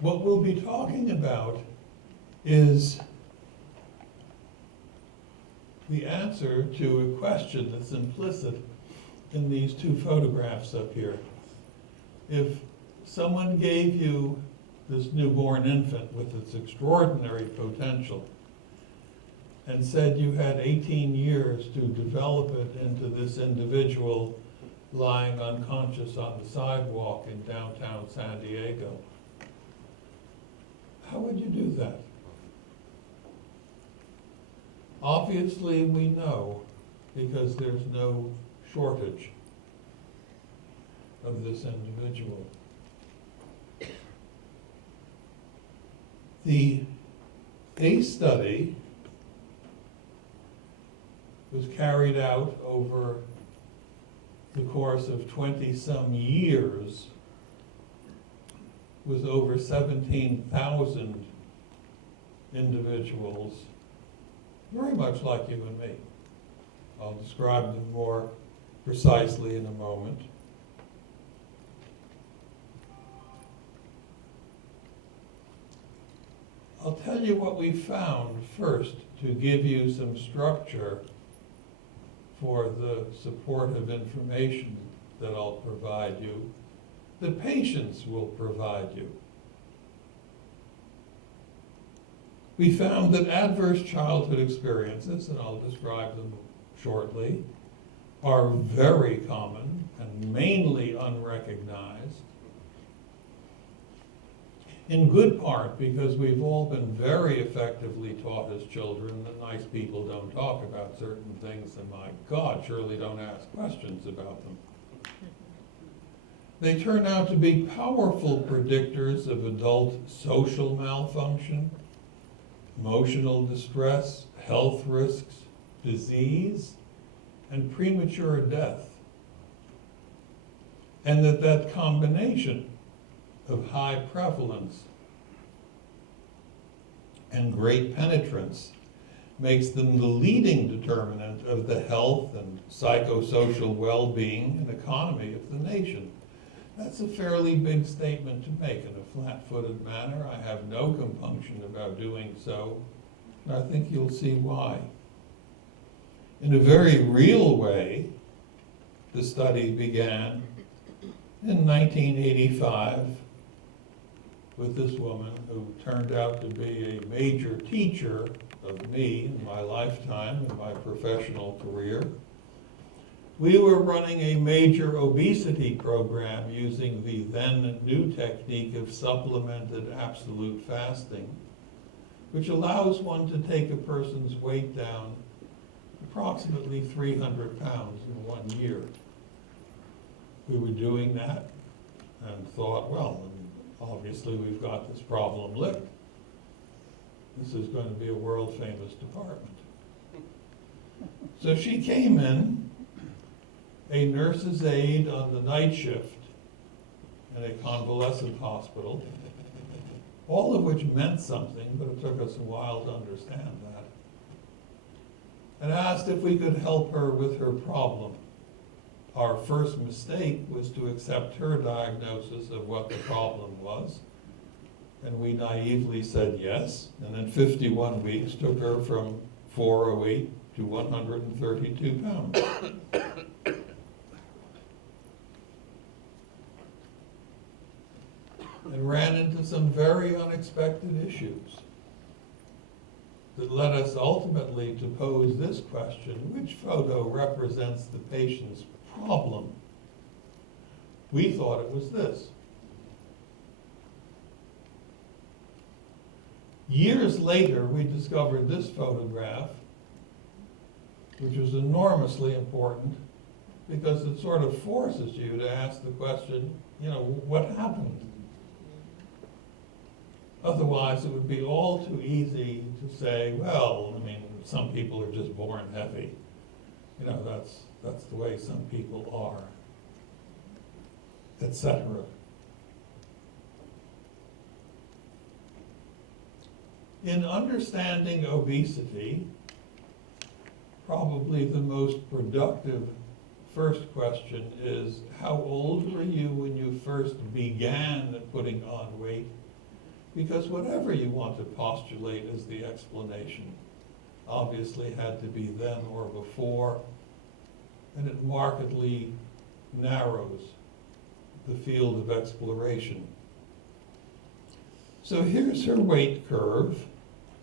What we'll be talking about is the answer to a question that's implicit in these two photographs up here. If someone gave you this newborn infant with its extraordinary potential and said you had 18 years to develop it into this individual lying unconscious on the sidewalk in downtown San Diego, how would you do that? Obviously, we know, because there's no shortage of this individual. The ACE study was carried out over the course of 20-some years with over 17,000 individuals, very much like you and me. I'll describe them more precisely in a moment. I'll tell you what we found first to give you some structure for the supportive information that I'll provide you. The patients will provide you. We found that adverse childhood experiences, and I'll describe them shortly, are very common and mainly unrecognized, in good part because we've all been very effectively taught as children that nice people don't talk about certain things, and my God, surely don't ask questions about them. They turn out to be powerful predictors of adult social malfunction, emotional distress, health risks, disease, and premature death. And that combination of high prevalence and great penetrance makes them the leading determinant of the health and psychosocial well-being and economy of the nation. That's a fairly big statement to make in a flat-footed manner. I have no compunction about doing so, and I think you'll see why. In a very real way, the study began in 1985 with this woman who turned out to be a major teacher of me in my lifetime, in my professional career. We were running a major obesity program using the then new technique of supplemented absolute fasting, which allows one to take a person's weight down approximately 300 pounds in 1 year. We were doing that and thought, well, obviously we've got this problem licked. This is going to be a world-famous department. So she came in, a nurse's aide on the night shift in a convalescent hospital, all of which meant something, but it took us a while to understand that, and asked if we could help her with her problem. Our first mistake was to accept her diagnosis of what the problem was, and we naively said yes, and in 51 weeks took her from 408 to 132 pounds. And ran into some very unexpected issues that led us ultimately to pose this question: which photo represents the patient's problem? We thought it was this. Years later, we discovered this photograph, which was enormously important because it sort of forces you to ask the question, you know, what happened? Otherwise, it would be all too easy to say, well, I mean, some people are just born heavy. You know, that's the way some people are, etc. In understanding obesity, probably the most productive first question is, how old were you when you first began putting on weight? Because whatever you want to postulate as the explanation obviously had to be then or before, and it markedly narrows the field of exploration. So here's her weight curve,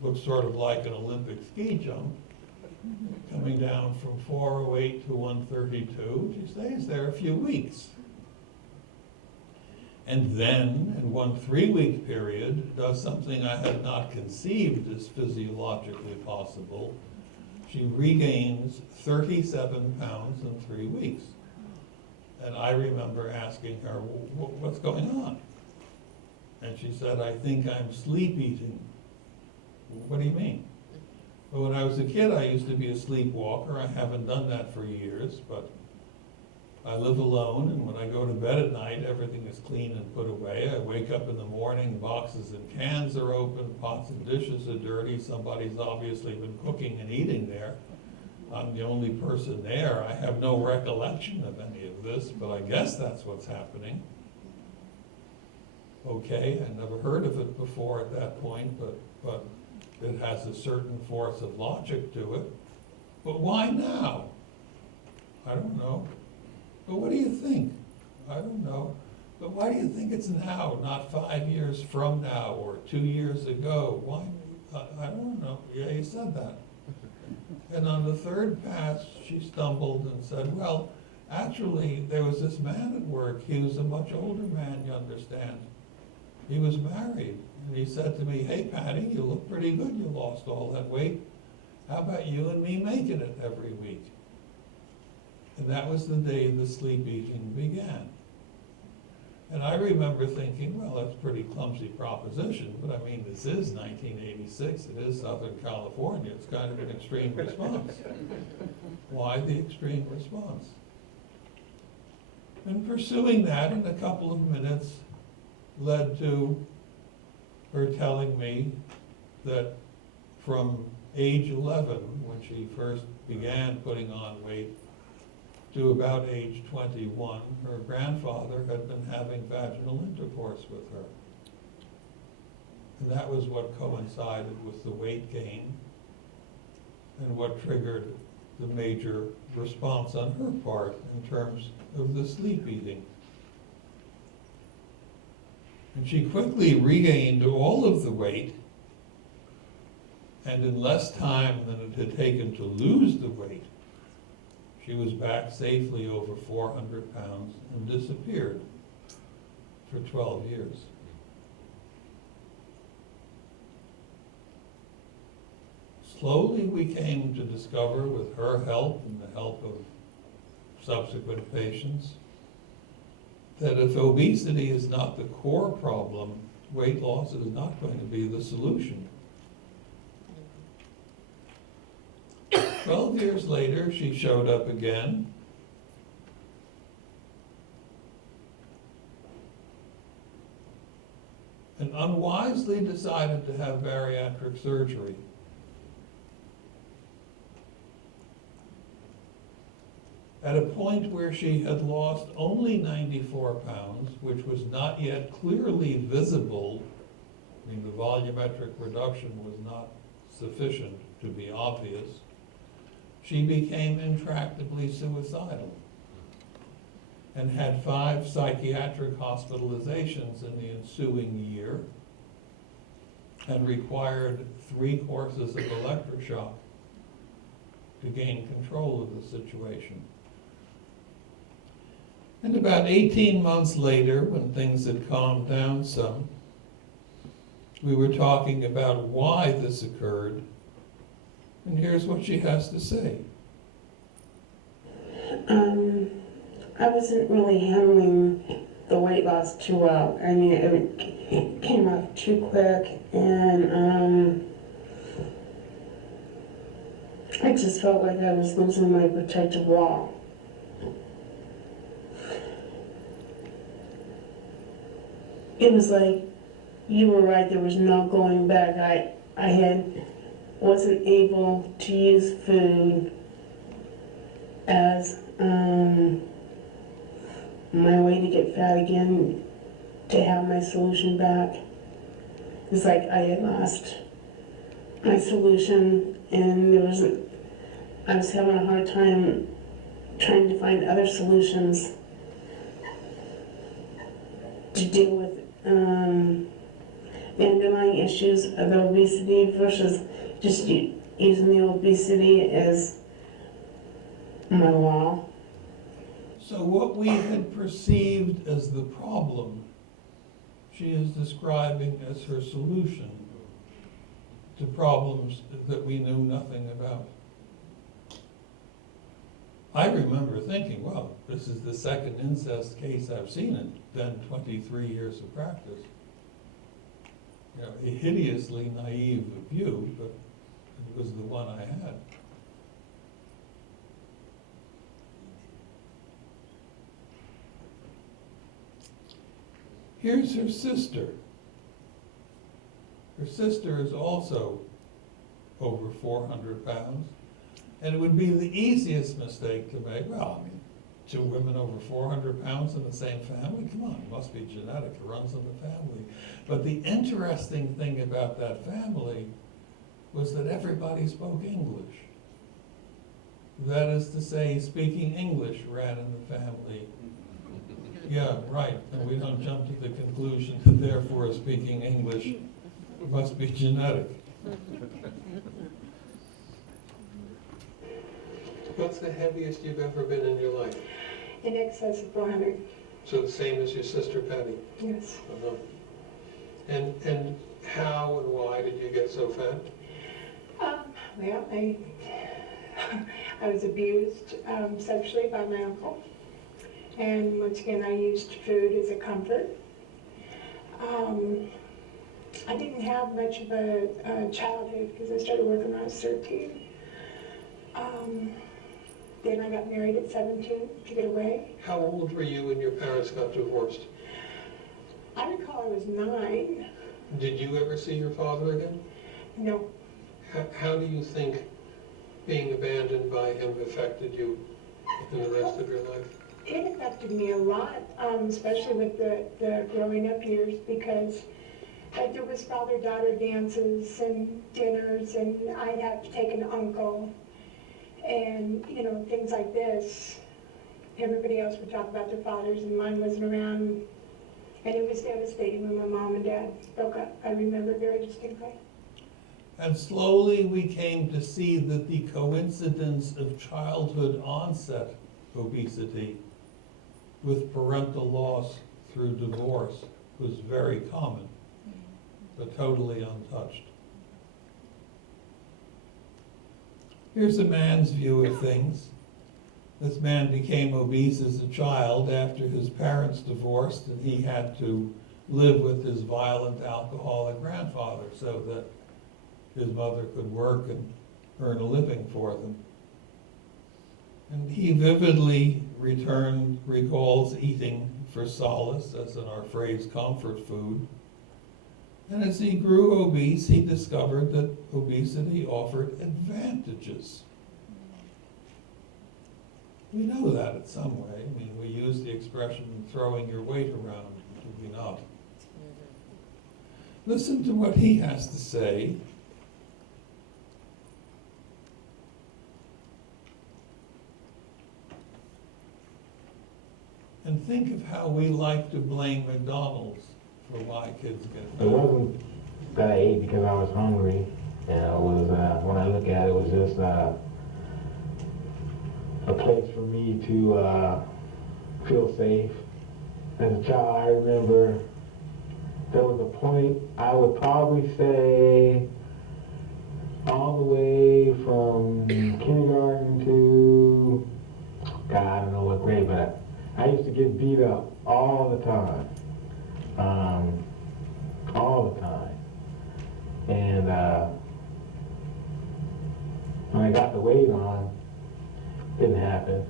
looks sort of like an Olympic ski jump, coming down from 408 to 132. She stays there a few weeks. And then, in one 3-week period, does something I had not conceived as physiologically possible. She regains 37 pounds in 3 weeks. And I remember asking her, what's going on? And she said, I think I'm sleep eating. What do you mean? Well, when I was a kid, I used to be a sleepwalker. I haven't done that for years, but I live alone, and when I go to bed at night, everything is clean and put away. I wake up in the morning, boxes and cans are open, pots and dishes are dirty, somebody's obviously been cooking and eating there. I'm the only person there. I have no recollection of any of this, but I guess that's what's happening. Okay, I never heard of it before at that point, but it has a certain force of logic to it. But why now? I don't know. But what do you think? I don't know. But why do you think it's now, not 5 years from now or 2 years ago? Why? I don't know. Yeah, you said that. And on the third pass, she stumbled and said, well, actually, there was this man at work. He was a much older man, you understand. He was married. And he said to me, hey, Patty, you look pretty good. You lost all that weight. How about you and me making it every week? And that was the day the sleep eating began. And I remember thinking, well, that's a pretty clumsy proposition, but I mean, this is 1986, it is Southern California, it's kind of an extreme response. Why the extreme response? And pursuing that in a couple of minutes led to her telling me that from age 11, when she first began putting on weight, to about age 21, her grandfather had been having vaginal intercourse with her. And that was what coincided with the weight gain and what triggered the major response on her part in terms of the sleep eating. And she quickly regained all of the weight, and in less time than it had taken to lose the weight, she was back safely over 400 pounds and disappeared for 12 years. Slowly we came to discover, with her help and the help of subsequent patients, that if obesity is not the core problem, weight loss is not going to be the solution. 12 years later, she showed up again. And unwisely decided to have bariatric surgery. At a point where she had lost only 94 pounds, which was not yet clearly visible, I mean, the volumetric reduction was not sufficient to be obvious, she became intractably suicidal and had 5 psychiatric hospitalizations in the ensuing year and required 3 courses of electroshock to gain control of the situation. And about 18 months later, when things had calmed down some, we were talking about why this occurred. And here's what she has to say. I wasn't really handling the weight loss too well. I mean, it came up too quick, and I just felt like I was losing my protective wall. It was like, you were right, there was no going back. I wasn't able to use food as my way to get fat again, to have my solution back. It's like I had lost my solution, and I was having a hard time trying to find other solutions to deal with the underlying issues of obesity versus just using the obesity as my wall. So what we had perceived as the problem, she is describing as her solution to problems that we knew nothing about. I remember thinking, well, this is the second incest case I've seen in then 23 years of practice. You know, a hideously naive view, but it was the one I had. Here's her sister. Her sister is also over 400 pounds. And it would be the easiest mistake to make. Well, I mean, 2 women over 400 pounds in the same family? Come on, it must be genetic. It runs in the family. But the interesting thing about that family was that everybody spoke English. That is to say, speaking English ran in the family. Yeah, right. And we don't jump to the conclusion that therefore speaking English must be genetic. What's the heaviest you've ever been in your life? In excess of 400. So the same as your sister Patty? Yes. Uh-huh. And how and why did you get so fat? Well, I was abused sexually by my uncle. And once again, I used food as a comfort. I didn't have much of a childhood because I started working when I was 13. Then I got married at 17 to get away. How old were you when your parents got divorced? I recall I was 9. Did you ever see your father again? No. How do you think being abandoned by him affected you in the rest of your life? It affected me a lot, especially with the growing up years, because there was father-daughter dances and dinners, and I'd have to take an uncle, and things like this. Everybody else would talk about their fathers, and mine wasn't around, and it was devastating when my mom and dad broke up. I remember very distinctly. And slowly we came to see that the coincidence of childhood onset obesity with parental loss through divorce was very common, but totally untouched. Here's a man's view of things. This man became obese as a child after his parents divorced, and he had to live with his violent alcoholic grandfather so that his mother could work and earn a living for them. And he vividly recalls eating for solace, as in our phrase, comfort food. And as he grew obese, he discovered that obesity offered advantages. We know that in some way. I mean, we use the expression throwing your weight around, do we not? Listen to what he has to say. And think of how we like to blame McDonald's for why kids get fat. It wasn't that I ate because I was hungry. Yeah, it was, when I look at it, it was just a place for me to feel safe. As a child, I remember there was a point, I would probably say, all the way from kindergarten to, God, I don't know what grade, but I used to get beat up all the time. All the time. And when I got the weight on, didn't happen.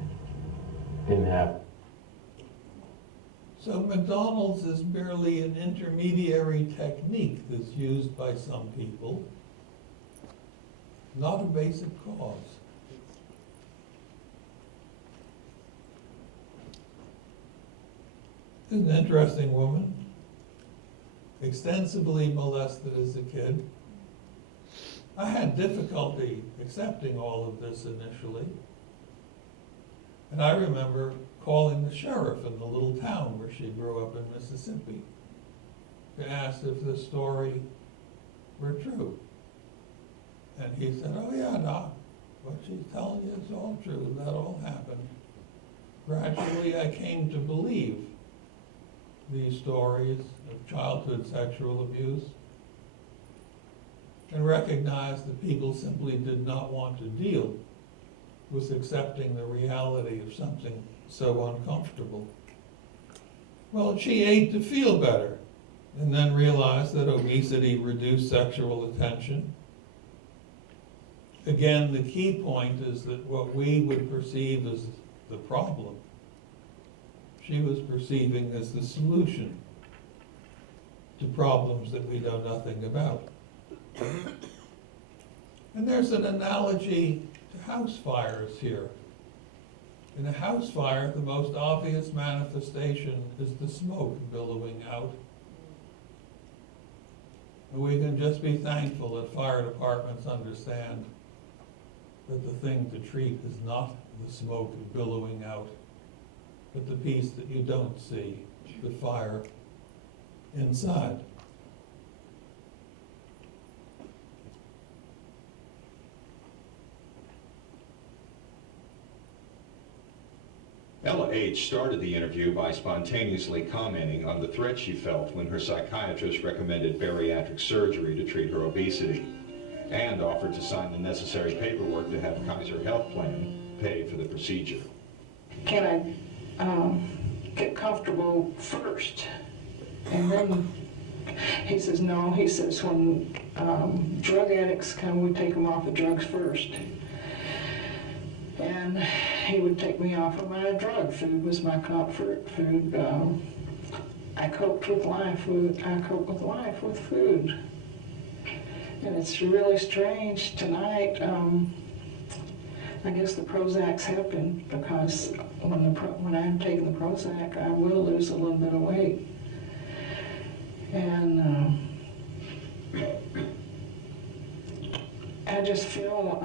So McDonald's is merely an intermediary technique that's used by some people, not a basic cause. She's an interesting woman. extensively molested as a kid. I had difficulty accepting all of this initially. And I remember calling the sheriff in the little town where she grew up in Mississippi to ask if this story were true. And he said, "Oh yeah, Doc, what she's telling you is all true. That all happened." Gradually, I came to believe these stories of childhood sexual abuse and recognized that people simply did not want to deal with accepting the reality of something so uncomfortable. Well, she ate to feel better, and then realized that obesity reduced sexual attention. Again, the key point is that what we would perceive as the problem, she was perceiving as the solution to problems that we know nothing about. And there's an analogy to house fires here. In a house fire, the most obvious manifestation is the smoke billowing out. And we can just be thankful that fire departments understand that the thing to treat is not the smoke billowing out, but the piece that you don't see, the fire inside. Ella H. started the interview by spontaneously commenting on the threat she felt when her psychiatrist recommended bariatric surgery to treat her obesity, and offered to sign the necessary paperwork to have Kaiser Health Plan pay for the procedure. Can I get comfortable first? And then he says, no. He says, when drug addicts come, we take them off of drugs first. And he would take me off of my drug. Food was my comfort food. I coped with life with food. And it's really strange tonight. I guess the Prozac's helping, because when I'm taking the Prozac, I will lose a little bit of weight. And I just feel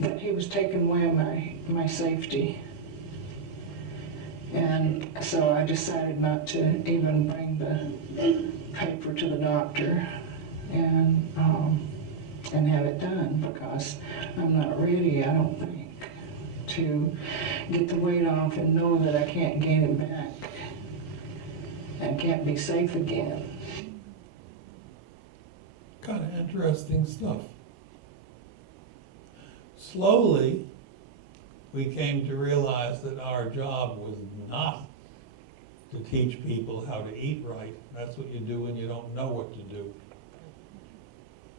that he was taking away my safety. And so I decided not to even bring the paper to the doctor and have it done, because I'm not ready, I don't think, to get the weight off and know that I can't gain it back and can't be safe again. Kind of interesting stuff. Slowly, we came to realize that our job was not to teach people how to eat right. That's what you do when you don't know what to do.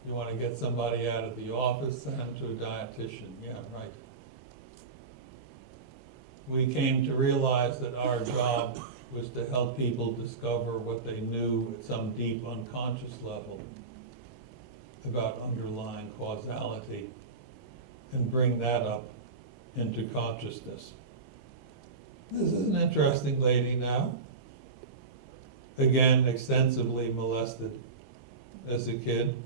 You want to get somebody out of the office, send them to a dietitian. Yeah, right. We came to realize that our job was to help people discover what they knew at some deep unconscious level about underlying causality and bring that up into consciousness. This is an interesting lady now. Again, extensively molested as a kid.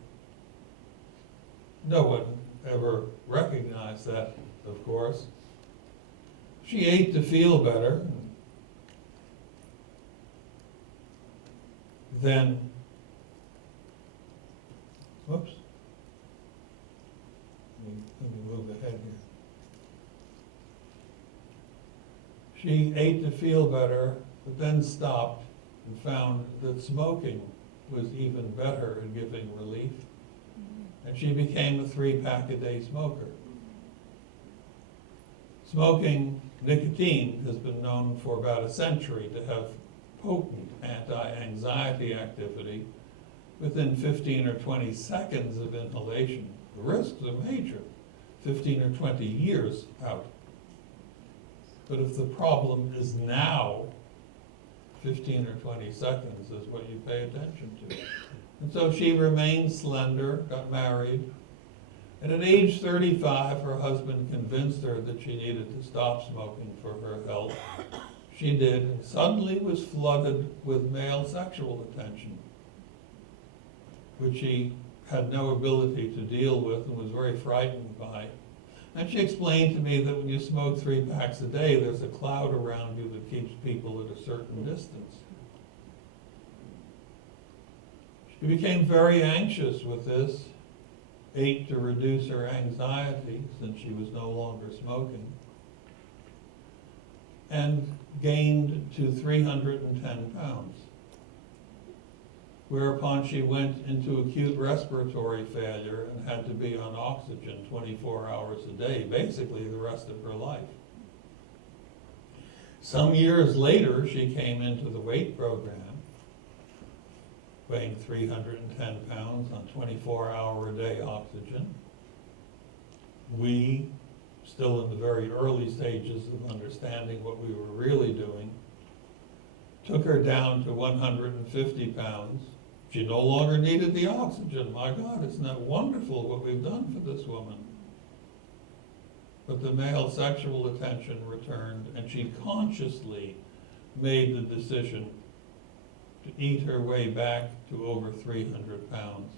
No one ever recognized that, of course. She ate to feel better. Then, whoops. Let me move ahead here. She ate to feel better, but then stopped and found that smoking was even better in giving relief. And she became a 3-pack-a-day smoker. Smoking nicotine has been known for about a century to have potent anti-anxiety activity within 15 or 20 seconds of inhalation. The risks are major, 15 or 20 years out. But if the problem is now, 15 or 20 seconds is what you pay attention to. And so she remained slender, got married, and at age 35, her husband convinced her that she needed to stop smoking for her health. she did, and suddenly was flooded with male sexual attention, which she had no ability to deal with and was very frightened by. And she explained to me that when you smoke 3 packs a day, there's a cloud around you that keeps people at a certain distance. She became very anxious with this, ate to reduce her anxiety since she was no longer smoking, and gained to 310 pounds. Whereupon she went into acute respiratory failure and had to be on oxygen 24 hours a day, basically the rest of her life. Some years later, she came into the weight program, weighing 310 pounds on 24-hour-a-day oxygen. We, still in the very early stages of understanding what we were really doing, took her down to 150 pounds. She no longer needed the oxygen. My God, isn't that wonderful what we've done for this woman? But the male sexual attention returned, and she consciously made the decision to eat her way back to over 300 pounds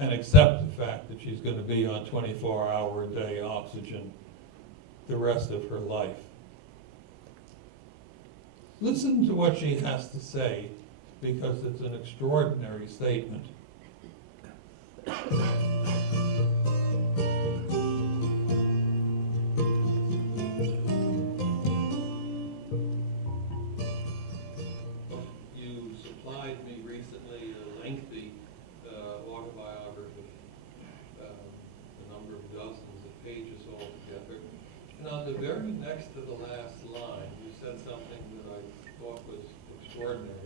and accept the fact that she's going to be on 24-hour-a-day oxygen the rest of her life. Listen to what she has to say, because it's an extraordinary statement. You supplied me recently a lengthy autobiography, a number of dozens of pages altogether. And on the very next to the last line, you said something that I thought was extraordinary.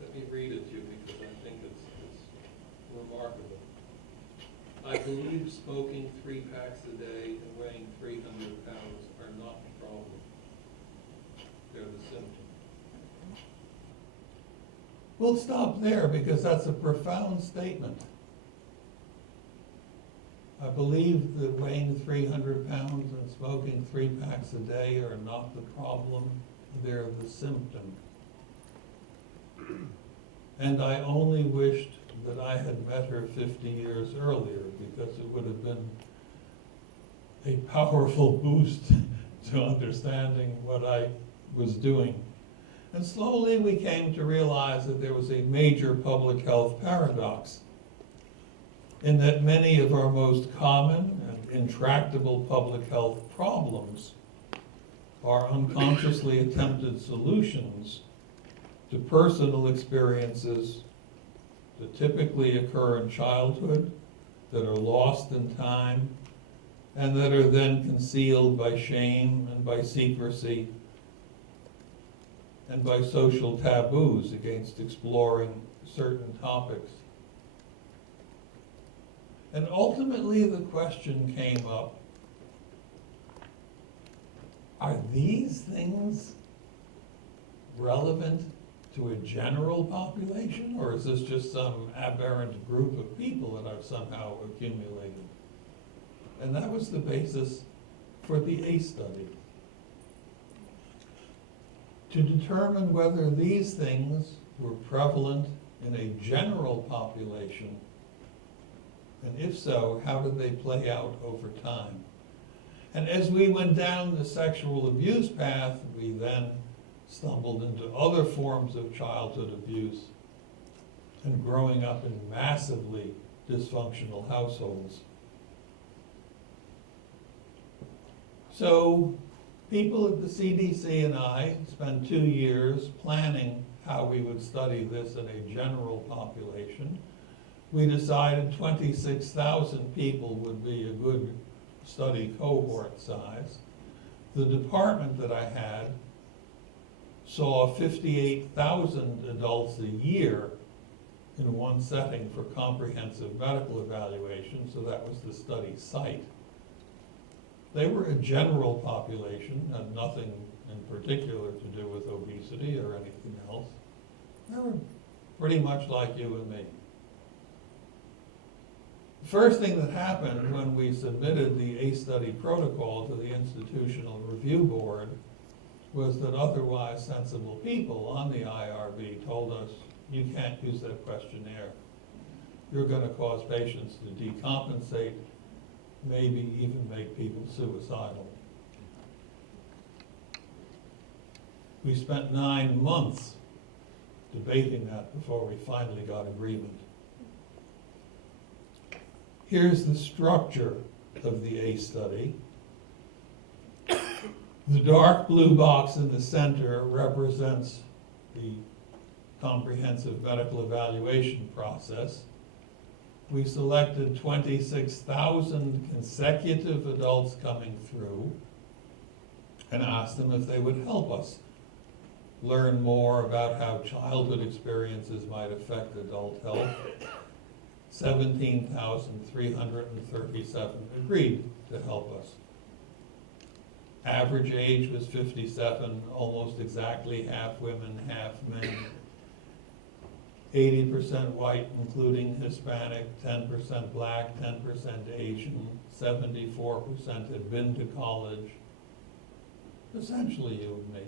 Let me read it to you because I think it's remarkable. I believe smoking 3 packs a day and weighing 300 pounds are not the problem. They're the symptom. We'll stop there because that's a profound statement. I believe that weighing 300 pounds and smoking 3 packs a day are not the problem, they're the symptom. And I only wished that I had met her 50 years earlier, because it would have been a powerful boost to understanding what I was doing. And slowly we came to realize that there was a major public health paradox, in that many of our most common and intractable public health problems are unconsciously attempted solutions to personal experiences that typically occur in childhood, that are lost in time, and that are then concealed by shame and by secrecy and by social taboos against exploring certain topics. And ultimately the question came up, are these things relevant to a general population, or is this just some aberrant group of people that I've somehow accumulated? And that was the basis for the ACE study. To determine whether these things were prevalent in a general population, and if so, how did they play out over time? And as we went down the sexual abuse path, we then stumbled into other forms of childhood abuse and growing up in massively dysfunctional households. So people at the CDC and I spent 2 years planning how we would study this in a general population. We decided 26,000 people would be a good study cohort size. The department that I had saw 58,000 adults a year in one setting for comprehensive medical evaluation, so that was the study site. They were a general population, had nothing in particular to do with obesity or anything else. They were pretty much like you and me. First thing that happened when we submitted the ACE study protocol to the Institutional Review Board was that otherwise sensible people on the IRB told us, you can't use that questionnaire. You're going to cause patients to decompensate, maybe even make people suicidal. We spent 9 months debating that before we finally got agreement. Here's the structure of the ACE study. The dark blue box in the center represents the comprehensive medical evaluation process. We selected 26,000 consecutive adults coming through and asked them if they would help us learn more about how childhood experiences might affect adult health. 17,337 agreed to help us. Average age was 57, almost exactly half women, half men. 80% white, including Hispanic, 10% black, 10% Asian, 74% had been to college. Essentially you and me.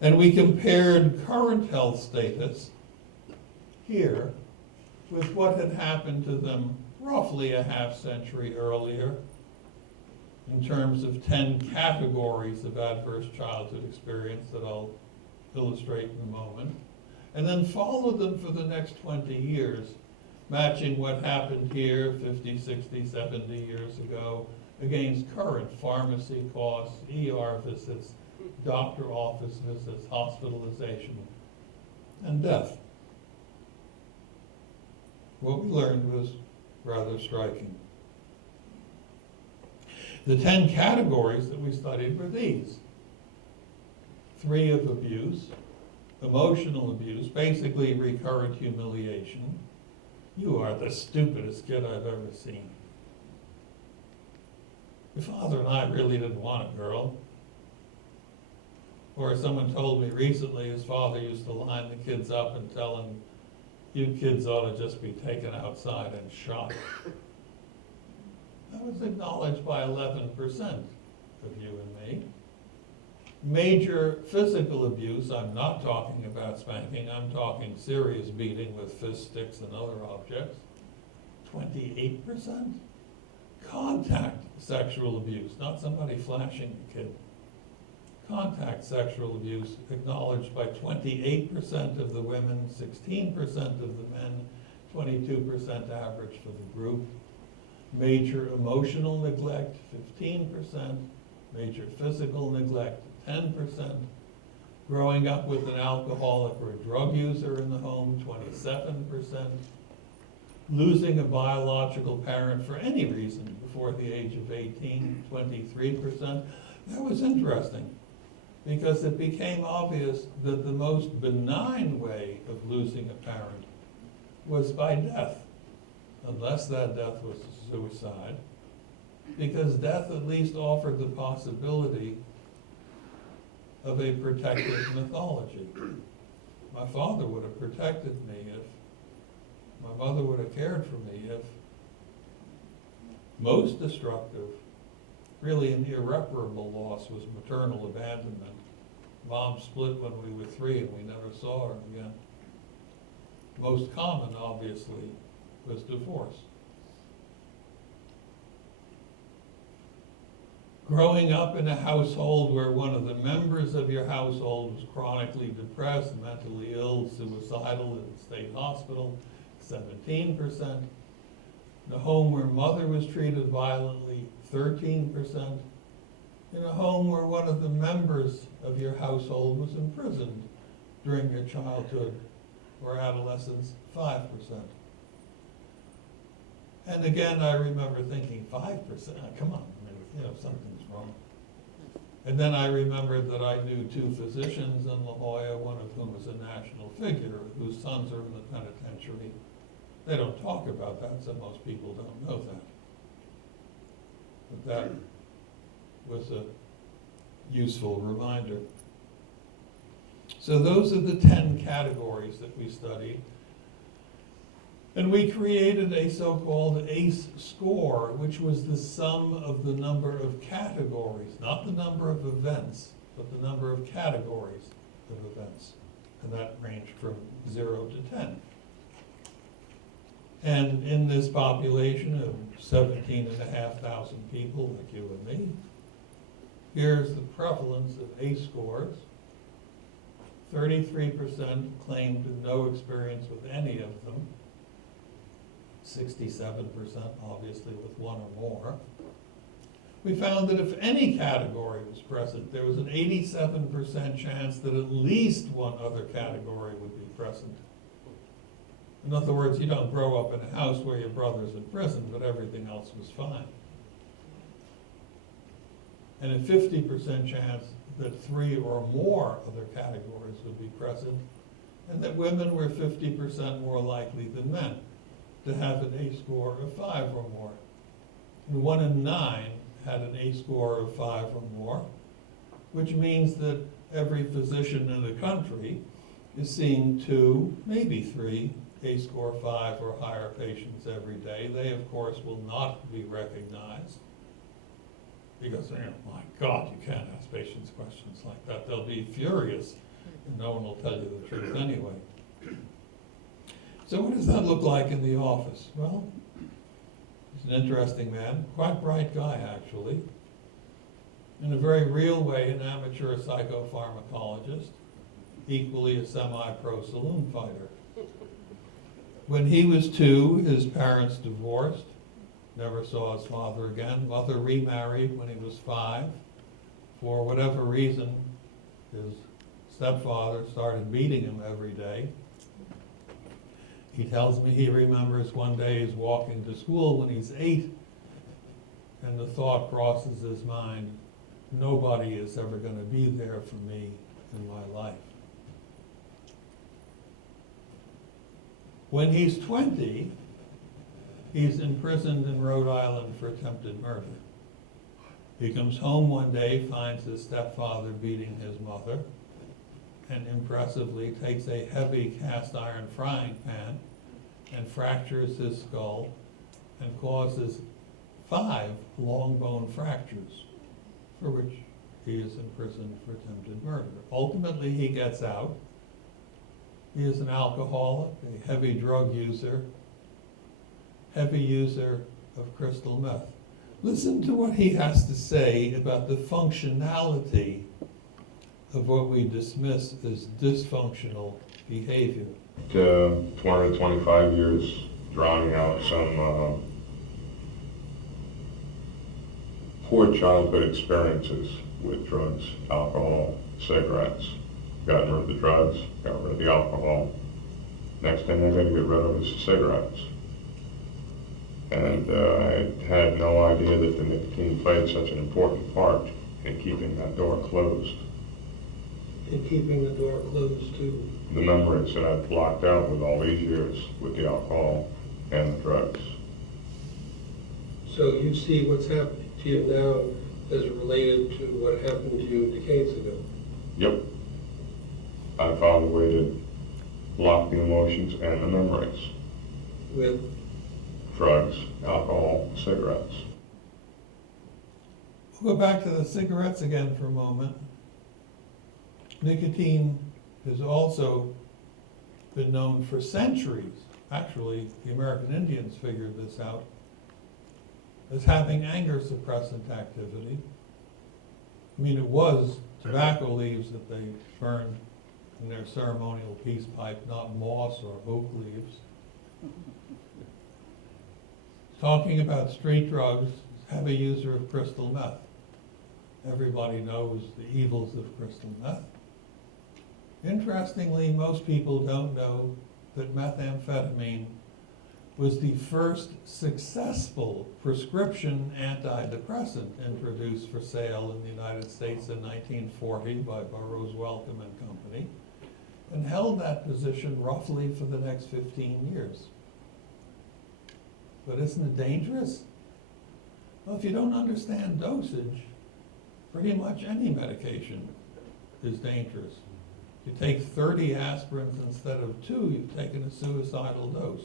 And we compared current health status here with what had happened to them roughly a half century earlier in terms of 10 categories of adverse childhood experience that I'll illustrate in a moment, and then followed them for the next 20 years, matching what happened here 50, 60, 70 years ago against current pharmacy costs, ER visits, doctor office visits, hospitalization, and death. What we learned was rather striking. The 10 categories that we studied were these. 3 of abuse, emotional abuse, basically recurrent humiliation. You are the stupidest kid I've ever seen. Your father and I really didn't want a girl. Or someone told me recently his father used to line the kids up and tell them, you kids ought to just be taken outside and shot. That was acknowledged by 11% of you and me. Major physical abuse, I'm not talking about spanking, I'm talking serious beating with fist sticks and other objects, 28%. Contact sexual abuse, not somebody flashing a kid. Contact sexual abuse acknowledged by 28% of the women, 16% of the men, 22% average for the group. Major emotional neglect, 15%. Major physical neglect, 10%. Growing up with an alcoholic or a drug user in the home, 27%. Losing a biological parent for any reason before the age of 18, 23%. That was interesting, because it became obvious that the most benign way of losing a parent was by death, unless that death was suicide, because death at least offered the possibility of a protective mythology. My father would have protected me if, my mother would have cared for me if. Most destructive, really an irreparable loss, was maternal abandonment. Mom split when we were 3 and we never saw her again. Most common, obviously, was divorce. Growing up in a household where one of the members of your household was chronically depressed, mentally ill, suicidal, in a state hospital, 17%. In a home where mother was treated violently, 13%. In a home where one of the members of your household was imprisoned during your childhood or adolescence, 5%. And again, I remember thinking, 5%? Come on, something's wrong. And then I remembered that I knew 2 physicians in La Jolla, one of whom was a national figure, whose sons are in the penitentiary. They don't talk about that, so most people don't know that. But that was a useful reminder. So those are the 10 categories that we studied. And we created a so-called ACE score, which was the sum of the number of categories, not the number of events, but the number of categories of events. And that ranged from 0 to 10. And in this population of 17,500 people like you and me, here's the prevalence of ACE scores. 33% claimed no experience with any of them. 67% obviously with one or more. We found that if any category was present, there was an 87% chance that at least one other category would be present. In other words, you don't grow up in a house where your brother's in prison, but everything else was fine. And a 50% chance that 3 or more other categories would be present, and that women were 50% more likely than men to have an ACE score of 5 or more. And 1 in 9 had an ACE score of 5 or more, which means that every physician in the country is seeing 2, maybe 3 ACE score 5 or higher patients every day. They, of course, will not be recognized because, my God, you can't ask patients questions like that. They'll be furious, and no one will tell you the truth anyway. So what does that look like in the office? Well, he's an interesting man, quite bright guy, actually. In a very real way, an amateur psychopharmacologist, equally a semi-pro saloon fighter. When he was 2, his parents divorced, never saw his father again. Mother remarried when he was 5. For whatever reason, his stepfather started beating him every day. He tells me he remembers one day he's walking to school when he's 8, and the thought crosses his mind, nobody is ever going to be there for me in my life. When he's 20, he's imprisoned in Rhode Island for attempted murder. He comes home one day, finds his stepfather beating his mother, and impressively takes a heavy cast iron frying pan and fractures his skull and causes 5 long bone fractures, for which he is imprisoned for attempted murder. Ultimately, he gets out. He is an alcoholic, a heavy drug user, heavy user of crystal meth. Listen to what he has to say about the functionality of what we dismiss as dysfunctional behavior. 20 to 25 years drowning out some poor childhood experiences with drugs, alcohol, cigarettes. Got rid of the drugs, got rid of the alcohol. Next thing I got to get rid of is the cigarettes. And I had no idea that the nicotine played such an important part in keeping that door closed. And keeping the door closed to The memories that I've blocked out with all these years with the alcohol and the drugs. So you see what's happening to you now as related to what happened to you decades ago. Yep. I found a way to block the emotions and the memories. With Drugs, alcohol, cigarettes. We'll go back to the cigarettes again for a moment. Nicotine has also been known for centuries, actually the American Indians figured this out, as having anger suppressant activity. I mean, it was tobacco leaves that they burned in their ceremonial peace pipe, not moss or oak leaves. Talking about street drugs, heavy user of crystal meth. Everybody knows the evils of crystal meth. Interestingly, most people don't know that methamphetamine was the first successful prescription antidepressant introduced for sale in the United States in 1940 by Burroughs Wellcome and Company, and held that position roughly for the next 15 years. But isn't it dangerous? Well, if you don't understand dosage, pretty much any medication is dangerous. If you take 30 aspirins instead of 2, you've taken a suicidal dose.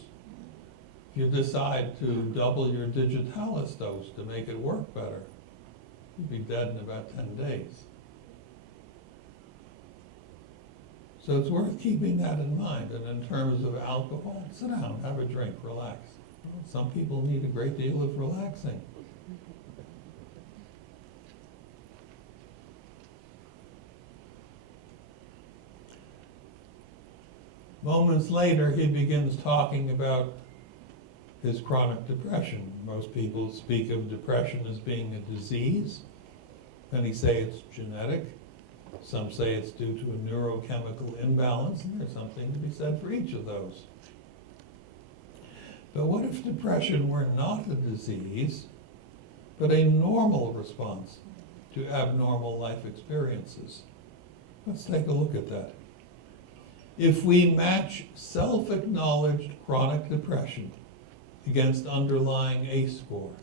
If you decide to double your digitalis dose to make it work better, you'll be dead in about 10 days. So it's worth keeping that in mind. And in terms of alcohol, sit down, have a drink, relax. Some people need a great deal of relaxing. Moments later, he begins talking about his chronic depression. Most people speak of depression as being a disease. Many say it's genetic. Some say it's due to a neurochemical imbalance, and there's something to be said for each of those. But what if depression were not a disease, but a normal response to abnormal life experiences? Let's take a look at that. If we match self-acknowledged chronic depression against underlying ACE score,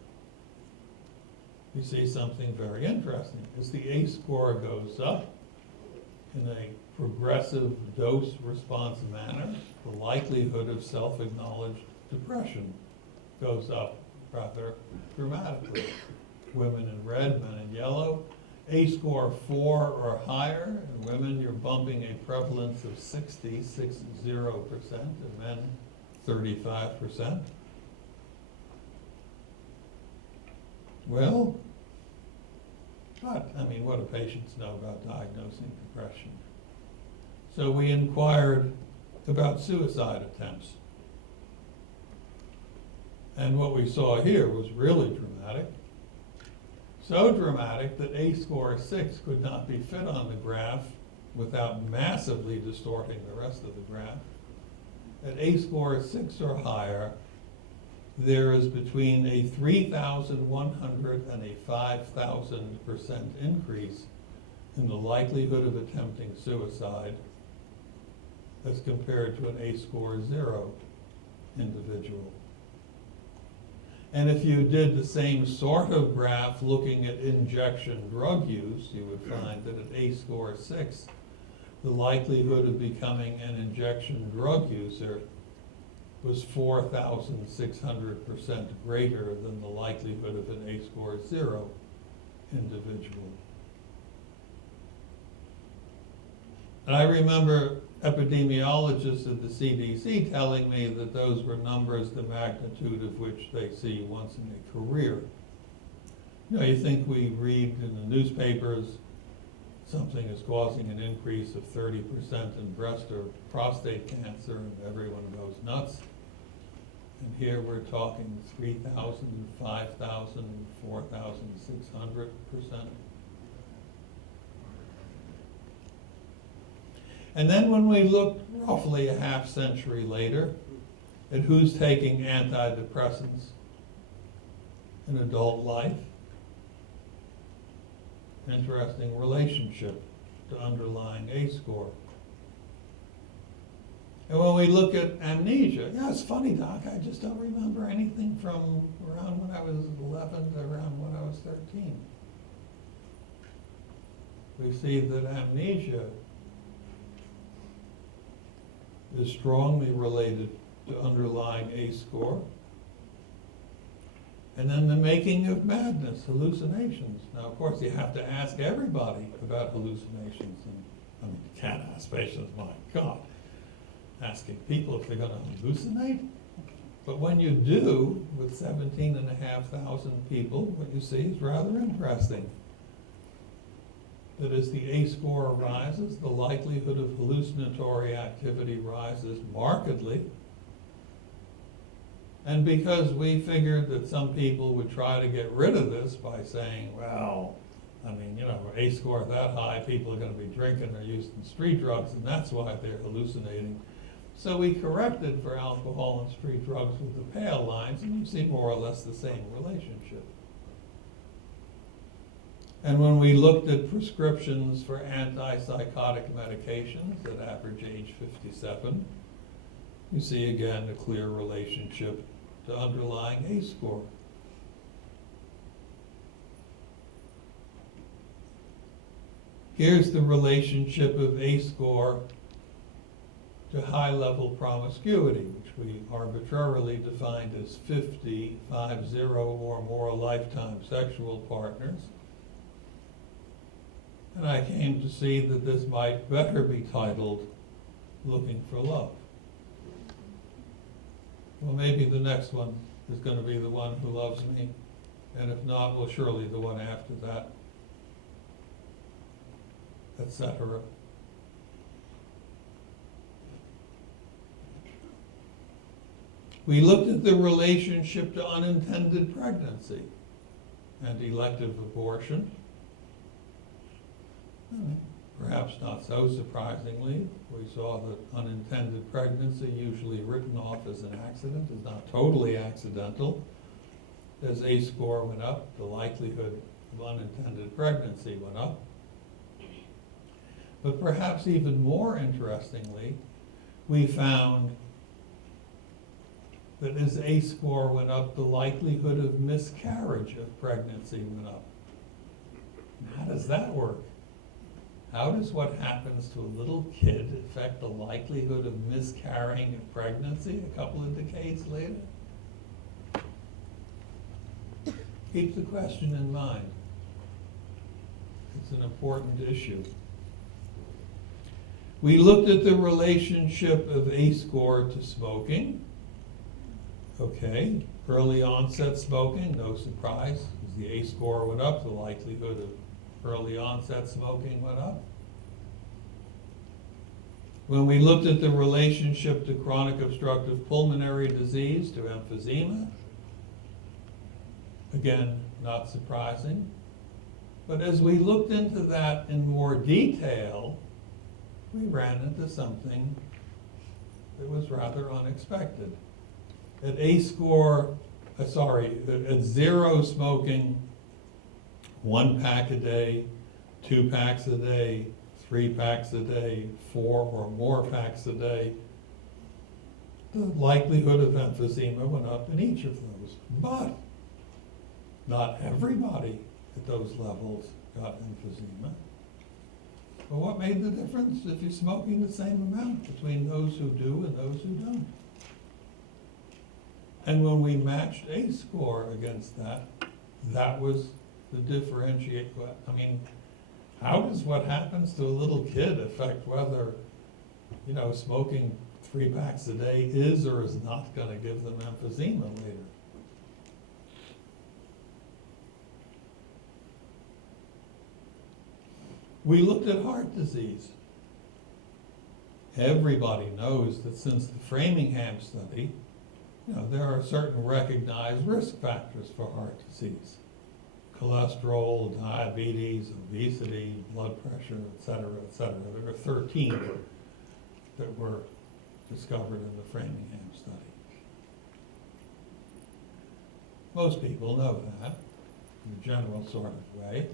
you see something very interesting. As the ACE score goes up in a progressive dose-response manner, the likelihood of self-acknowledged depression goes up rather dramatically. Women in red, men in yellow. ACE score 4 or higher. In women, you're bumping a prevalence of 60%, and men 35%. Well, what do patients know about diagnosing depression? So we inquired about suicide attempts. And what we saw here was really dramatic. So dramatic that ACE score 6 could not be fit on the graph without massively distorting the rest of the graph. At ACE score 6 or higher, there is between a 3,100 and a 5,000% increase in the likelihood of attempting suicide as compared to an ACE score 0 individual. And if you did the same sort of graph looking at injection drug use, you would find that at ACE score 6, the likelihood of becoming an injection drug user was 4,600% greater than the likelihood of an ACE score 0 individual. And I remember epidemiologists at the CDC telling me that those were numbers the magnitude of which they see once in a career. You know, you think we read in the newspapers something is causing an increase of 30% in breast or prostate cancer, and everyone goes nuts. And here we're talking 3,000, 5,000, 4,600%. And then when we look roughly a half century later at who's taking antidepressants in adult life, interesting relationship to underlying ACE score. And when we look at amnesia, yeah, it's funny, Doc, I just don't remember anything from around when I was 11 to around when I was 13. We see that amnesia is strongly related to underlying ACE score. And then the making of madness, hallucinations. Now, of course, you have to ask everybody about hallucinations. And you can't ask patients, my God, asking people if they're going to hallucinate. But when you do, with 17,500 people, what you see is rather interesting. That as the ACE score rises, the likelihood of hallucinatory activity rises markedly. And because we figured that some people would try to get rid of this by saying, well, ACE score that high, people are going to be drinking or using street drugs, and that's why they're hallucinating. So we corrected for alcohol and street drugs with the pale lines, and you see more or less the same relationship. And when we looked at prescriptions for antipsychotic medications at average age 57, you see again a clear relationship to underlying ACE score. Here's the relationship of ACE score to high-level promiscuity, which we arbitrarily defined as 50 or more lifetime sexual partners. And I came to see that this might better be titled Looking for Love. Well, maybe the next one is going to be The One Who Loves Me, and if not, well, surely the one after that, etc. We looked at the relationship to unintended pregnancy and elective abortion. Perhaps not so surprisingly, we saw that unintended pregnancy, usually written off as an accident, is not totally accidental. As AHSRA went up, the likelihood of unintended pregnancy went up. But perhaps even more interestingly, we found that as AHSRA went up, the likelihood of miscarriage of pregnancy went up. How does that work? How does what happens to a little kid affect the likelihood of miscarrying a pregnancy a couple of decades later? Keep the question in mind. It's an important issue. We looked at the relationship of AHSRA to smoking. Okay, early onset smoking, no surprise. As the AHSRA went up, the likelihood of early onset smoking went up. When we looked at the relationship to chronic obstructive pulmonary disease, to emphysema, again, not surprising. But as we looked into that in more detail, we ran into something that was rather unexpected. At at zero smoking, 1 pack a day, 2 packs a day, 3 packs a day, 4 or more packs a day, the likelihood of emphysema went up in each of those. But not everybody at those levels got emphysema. But what made the difference if you're smoking the same amount between those who do and those who don't? And when we matched AHSRA against that, that was the differentiate. I mean, how does what happens to a little kid affect whether, smoking 3 packs a day is or is not going to give them emphysema later? We looked at heart disease. Everybody knows that since the Framingham study, there are certain recognized risk factors for heart disease. Cholesterol, diabetes, obesity, blood pressure, et cetera, et cetera. There are 13 that were discovered in the Framingham study. Most people know that in a general sort of way.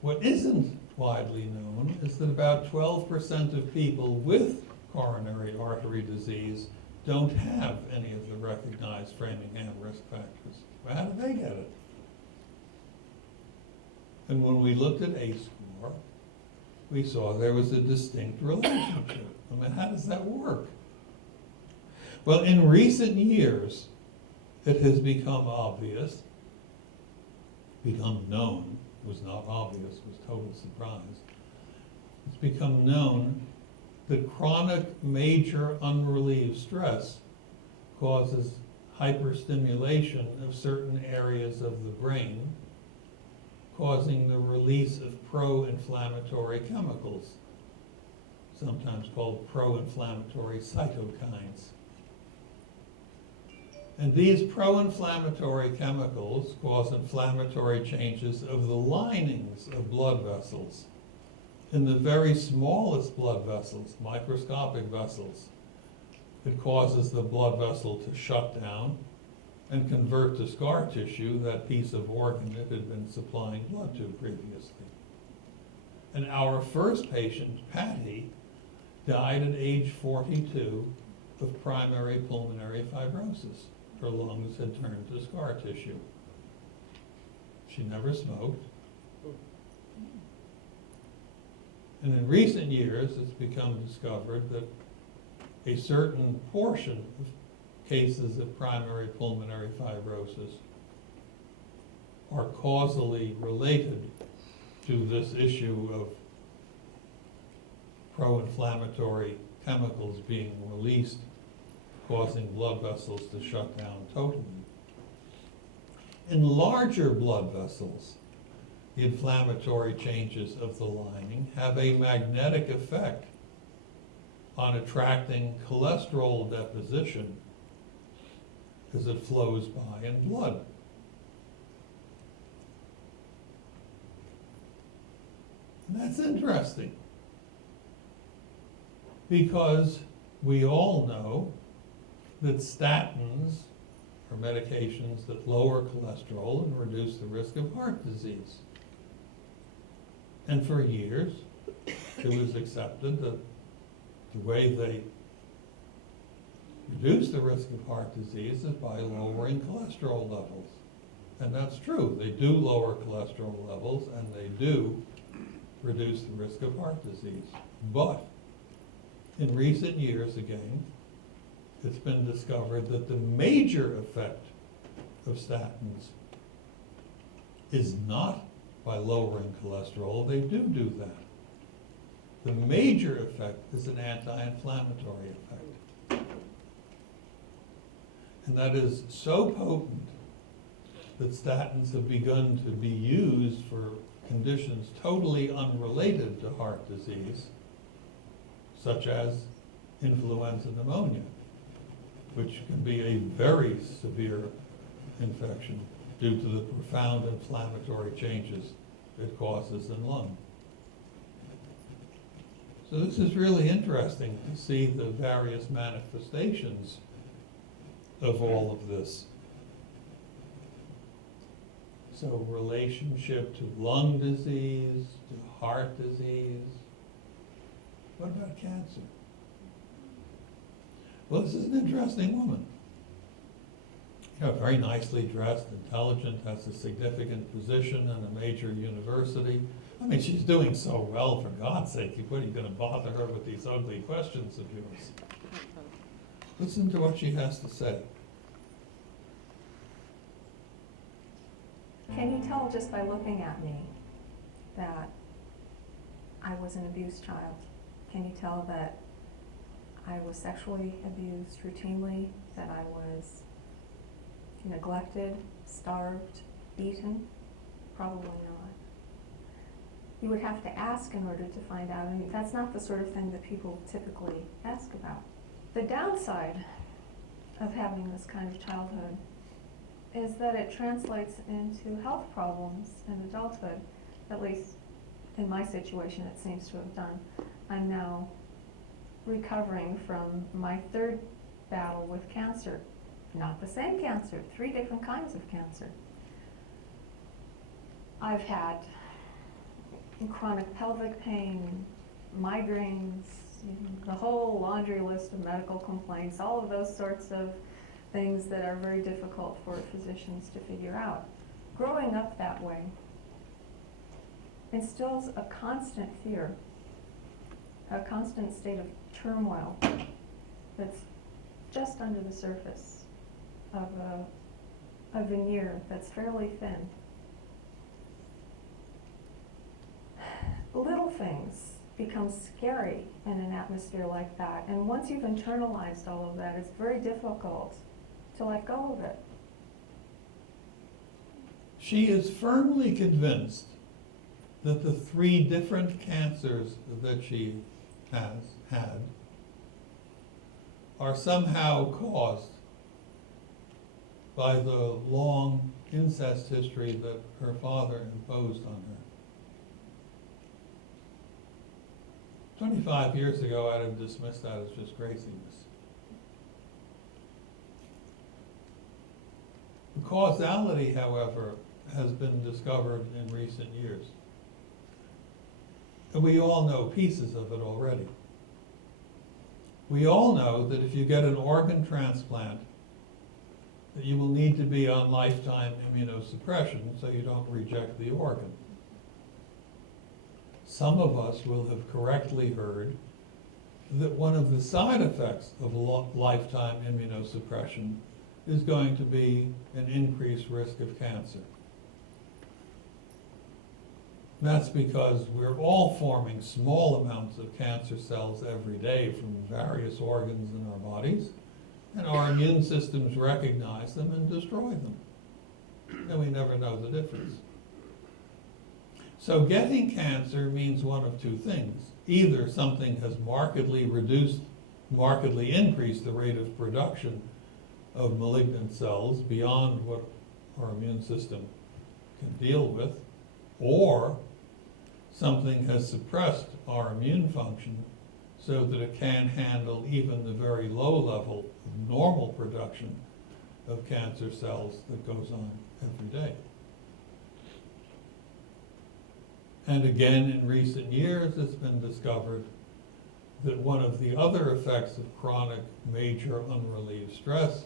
What isn't widely known is that about 12% of people with coronary artery disease don't have any of the recognized Framingham risk factors. Well, how do they get it? And when we looked at AHSRA, we saw there was a distinct relationship. I mean, how does that work? Well, in recent years, it has become obvious, become known, was not obvious, was total surprise. It's become known that chronic major unrelieved stress causes hyperstimulation of certain areas of the brain, causing the release of pro-inflammatory chemicals, sometimes called pro-inflammatory cytokines. And these pro-inflammatory chemicals cause inflammatory changes of the linings of blood vessels. In the very smallest blood vessels, microscopic vessels, it causes the blood vessel to shut down and convert to scar tissue that piece of organ it had been supplying blood to previously. And our first patient, Patty, died at age 42 of primary pulmonary fibrosis. Her lungs had turned to scar tissue. She never smoked. And in recent years, it's become discovered that a certain portion of cases of primary pulmonary fibrosis are causally related to this issue of pro-inflammatory chemicals being released, causing blood vessels to shut down totally. In larger blood vessels, the inflammatory changes of the lining have a magnetic effect on attracting cholesterol deposition as it flows by in blood. And that's interesting, because we all know that statins are medications that lower cholesterol and reduce the risk of heart disease. And for years, it was accepted that the way they reduce the risk of heart disease is by lowering cholesterol levels. And that's true. They do lower cholesterol levels, and they do reduce the risk of heart disease. But in recent years, again, it's been discovered that the major effect of statins is not by lowering cholesterol. They do that. The major effect is an anti-inflammatory effect. And that is so potent that statins have begun to be used for conditions totally unrelated to heart disease, such as influenza pneumonia, which can be a very severe infection due to the profound inflammatory changes it causes in lung. So this is really interesting to see the various manifestations of all of this. So relationship to lung disease, to heart disease. What about cancer? Well, this is an interesting woman. You know, very nicely dressed, intelligent, has a significant position in a major university. I mean, she's doing so well, for God's sake. What are you going to bother her with these ugly questions of yours? Listen to what she has to say. Can you tell just by looking at me that I was an abused child? Can you tell that I was sexually abused routinely, that I was neglected, starved, beaten? Probably not. You would have to ask in order to find out, and that's not the sort of thing that people typically ask about. The downside of having this kind of childhood is that it translates into health problems in adulthood. At least in my situation, it seems to have done. I'm now recovering from my third battle with cancer. Not the same cancer, 3 different kinds of cancer. I've had chronic pelvic pain, migraines, the whole laundry list of medical complaints, all of those sorts of things that are very difficult for physicians to figure out. Growing up that way instills a constant fear, a constant state of turmoil that's just under the surface of a veneer that's fairly thin. Little things become scary in an atmosphere like that, and once you've internalized all of that, it's very difficult to let go of it. She is firmly convinced that the 3 different cancers that she has had are somehow caused by the long incest history that her father imposed on her. 25 years ago, I'd have dismissed that as just craziness. The causality, however, has been discovered in recent years. And we all know pieces of it already. We all know that if you get an organ transplant, that you will need to be on lifetime immunosuppression so you don't reject the organ. some of us will have correctly heard that one of the side effects of lifetime immunosuppression is going to be an increased risk of cancer. That's because we're all forming small amounts of cancer cells every day from various organs in our bodies, and our immune systems recognize them and destroy them. And we never know the difference. So getting cancer means one of two things. Either something has markedly increased the rate of production of malignant cells beyond what our immune system can deal with, or something has suppressed our immune function so that it can't handle even the very low level of normal production of cancer cells that goes on every day. And again, in recent years, it's been discovered that one of the other effects of chronic major unrelieved stress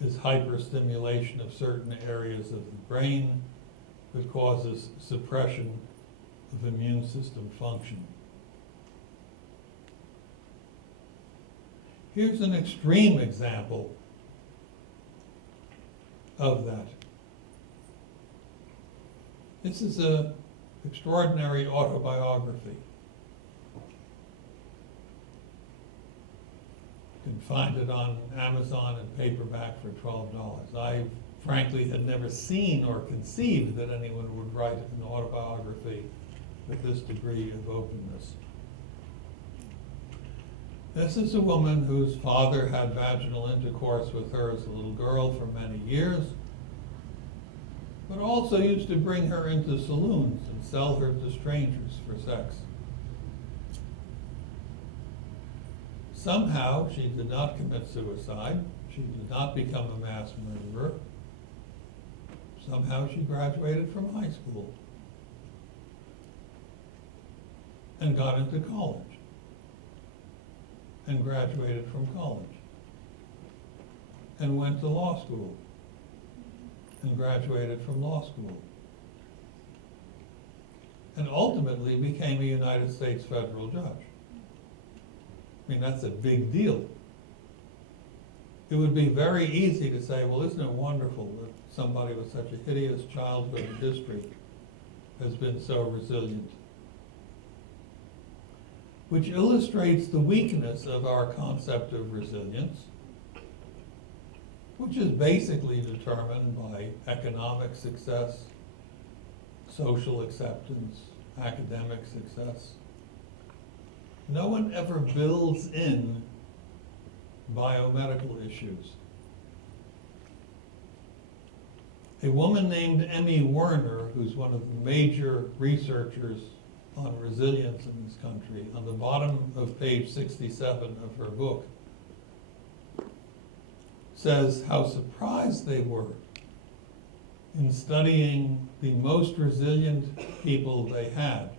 is hyperstimulation of certain areas of the brain that causes suppression of immune system function. Here's an extreme example of that. This is an extraordinary autobiography. You can find it on Amazon in paperback for $12. I frankly had never seen or conceived that anyone would write an autobiography with this degree of openness. This is a woman whose father had vaginal intercourse with her as a little girl for many years, but also used to bring her into saloons and sell her to strangers for sex. Somehow, she did not commit suicide. She did not become a mass murderer. Somehow, she graduated from high school and got into college and graduated from college and went to law school and graduated from law school and ultimately became a United States federal judge. I mean, that's a big deal. It would be very easy to say, well, isn't it wonderful that somebody with such a hideous childhood and history has been so resilient? Which illustrates the weakness of our concept of resilience, which is basically determined by economic success, social acceptance, academic success. No one ever builds in biomedical issues. A woman named Emmy Werner, who's one of the major researchers on resilience in this country, on the bottom of page 67 of her book, says how surprised they were in studying the most resilient people they had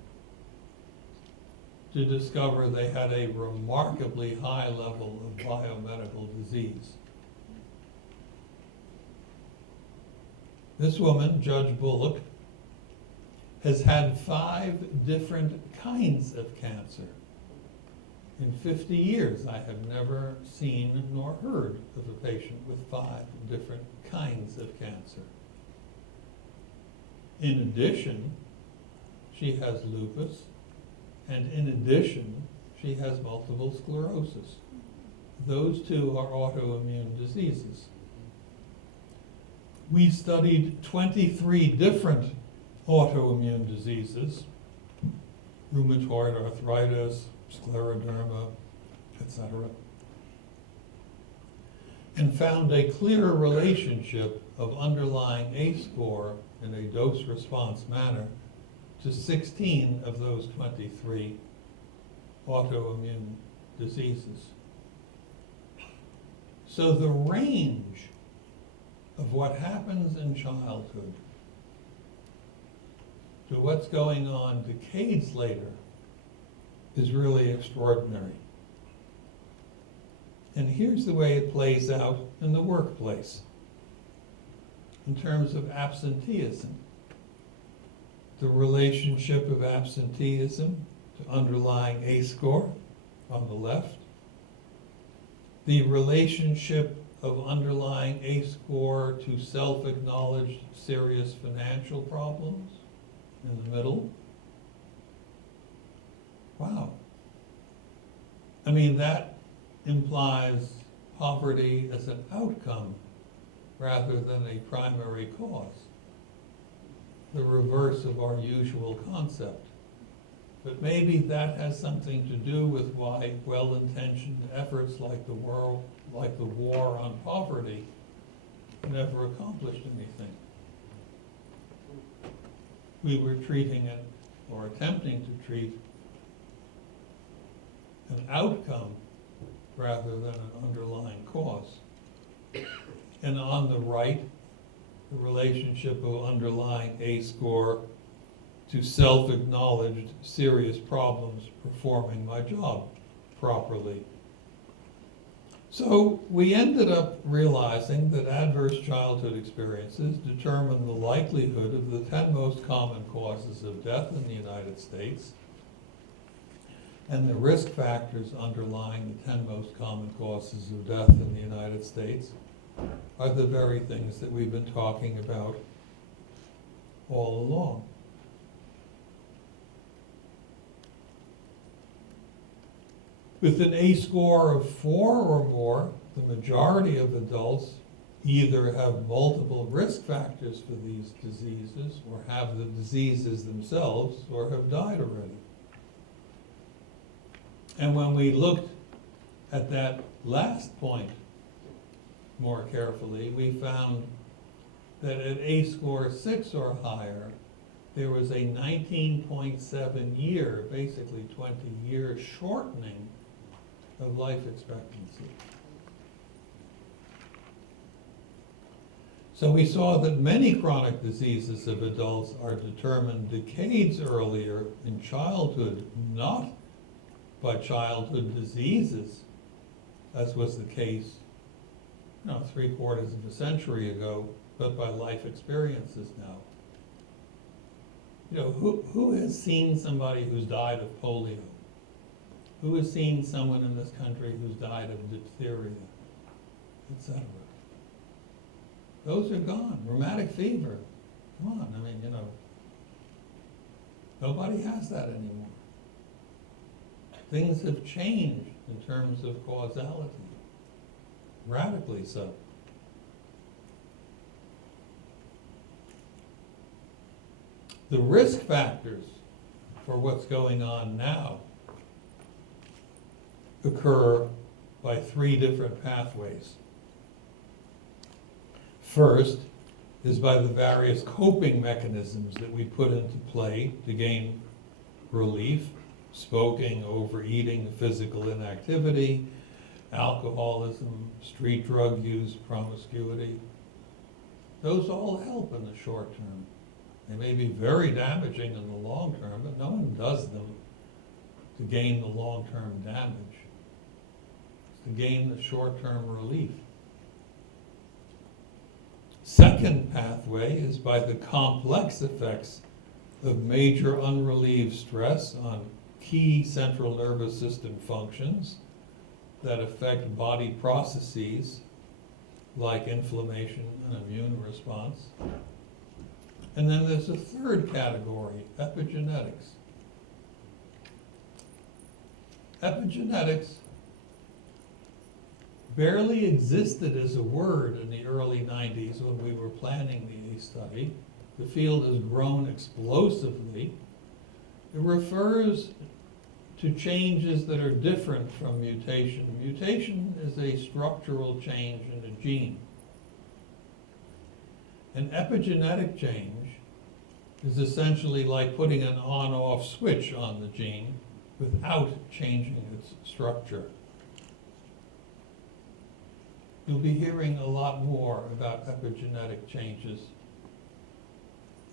to discover they had a remarkably high level of biomedical disease. This woman, Judge Bullock, has had 5 different kinds of cancer. In 50 years, I have never seen nor heard of a patient with 5 different kinds of cancer. In addition, she has lupus, and in addition, she has multiple sclerosis. Those 2 are autoimmune diseases. We studied 23 different autoimmune diseases, rheumatoid arthritis, scleroderma, etc., and found a clear relationship of underlying ACE score in a dose-response manner to 16 of those 23 autoimmune diseases. So the range of what happens in childhood to what's going on decades later is really extraordinary. And here's the way it plays out in the workplace in terms of absenteeism. the relationship of absenteeism to underlying ACE score on the left, the relationship of underlying ACE score to self-acknowledged serious financial problems in the middle. Wow. I mean, that implies poverty as an outcome rather than a primary cause. The reverse of our usual concept. But maybe that has something to do with why well-intentioned efforts like the war on poverty never accomplished anything. We were treating it, or attempting to treat, an outcome rather than an underlying cause. And on the right, the relationship of underlying ACE score to self-acknowledged serious problems performing my job properly. So we ended up realizing that adverse childhood experiences determine the likelihood of the 10 most common causes of death in the United States, and the risk factors underlying the 10 most common causes of death in the United States are the very things that we've been talking about all along. With an ACE score of 4 or more, the majority of adults either have multiple risk factors for these diseases, or have the diseases themselves, or have died already. And when we looked at that last point more carefully, we found that at ACE score 6 or higher, there was a 19.7 year, basically 20-year shortening of life expectancy. So we saw that many chronic diseases of adults are determined decades earlier in childhood, not by childhood diseases, as was the case 3/4 of a century ago, but by life experiences now. Who has seen somebody who's died of polio? Who has seen someone in this country who's died of diphtheria, etc.? Those are gone. Rheumatic fever, come on, nobody has that anymore. Things have changed in terms of causality, radically so. The risk factors for what's going on now occur by 3 different pathways. First is by the various coping mechanisms that we put into play to gain relief: smoking, overeating, physical inactivity, alcoholism, street drug use, promiscuity. Those all help in the short term. They may be very damaging in the long term, but no one does them to gain the long-term damage. It's to gain the short-term relief. Second pathway is by the complex effects of major unrelieved stress on key central nervous system functions that affect body processes like inflammation and immune response. And then there's a third category, epigenetics. Epigenetics barely existed as a word in the early 90s when we were planning the ACE study. The field has grown explosively. It refers to changes that are different from mutation. Mutation is a structural change in a gene. An epigenetic change is essentially like putting an on-off switch on the gene without changing its structure. You'll be hearing a lot more about epigenetic changes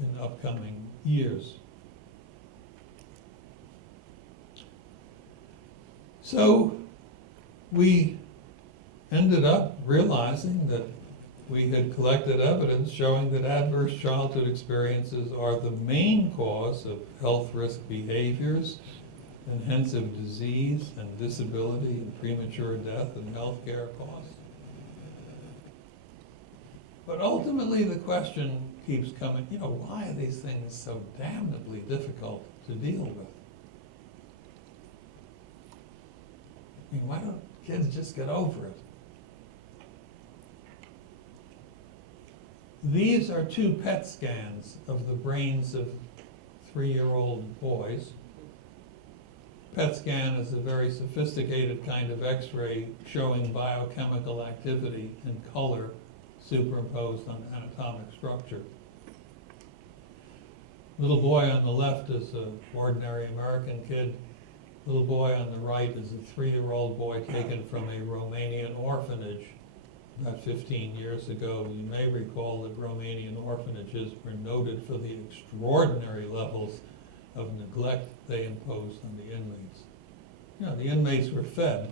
in upcoming years. So we ended up realizing that we had collected evidence showing that adverse childhood experiences are the main cause of health risk behaviors and hence of disease and disability and premature death and healthcare costs. But ultimately the question keeps coming, why are these things so damnably difficult to deal with? I mean, why don't kids just get over it? These are 2 PET scans of the brains of 3-year-old boys. PET scan is a very sophisticated kind of X-ray showing biochemical activity in color superimposed on anatomic structure. Little boy on the left is an ordinary American kid. Little boy on the right is a 3-year-old boy taken from a Romanian orphanage about 15 years ago. You may recall that Romanian orphanages were noted for the extraordinary levels of neglect they imposed on the inmates. The inmates were fed,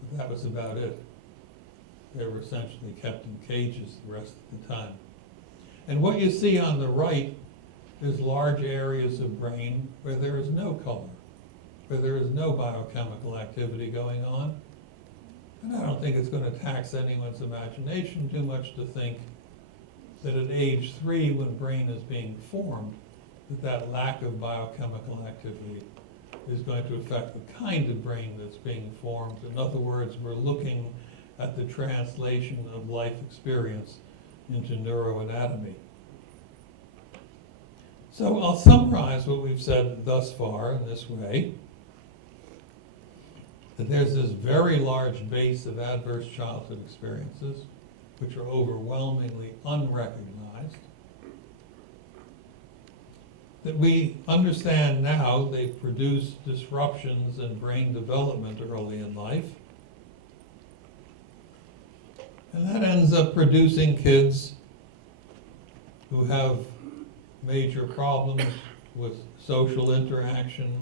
but that was about it. They were essentially kept in cages the rest of the time. And what you see on the right is large areas of brain where there is no color, where there is no biochemical activity going on. And I don't think it's going to tax anyone's imagination too much to think that at age 3, when brain is being formed, that lack of biochemical activity is going to affect the kind of brain that's being formed. In other words, we're looking at the translation of life experience into neuroanatomy. So I'll summarize what we've said thus far in this way, that there's this very large base of adverse childhood experiences, which are overwhelmingly unrecognized, that we understand now they produce disruptions in brain development early in life, and that ends up producing kids who have major problems with social interaction,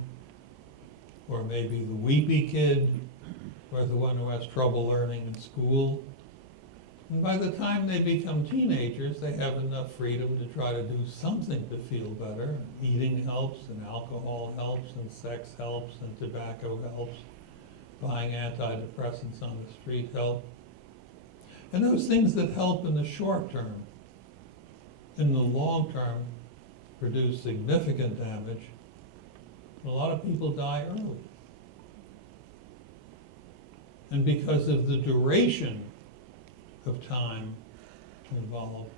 or maybe the weepy kid, or the one who has trouble learning in school. And by the time they become teenagers, they have enough freedom to try to do something to feel better. Eating helps, and alcohol helps, and sex helps, and tobacco helps. Buying antidepressants on the street help. And those things that help in the short term, in the long term, produce significant damage. A lot of people die early. And because of the duration of time involved,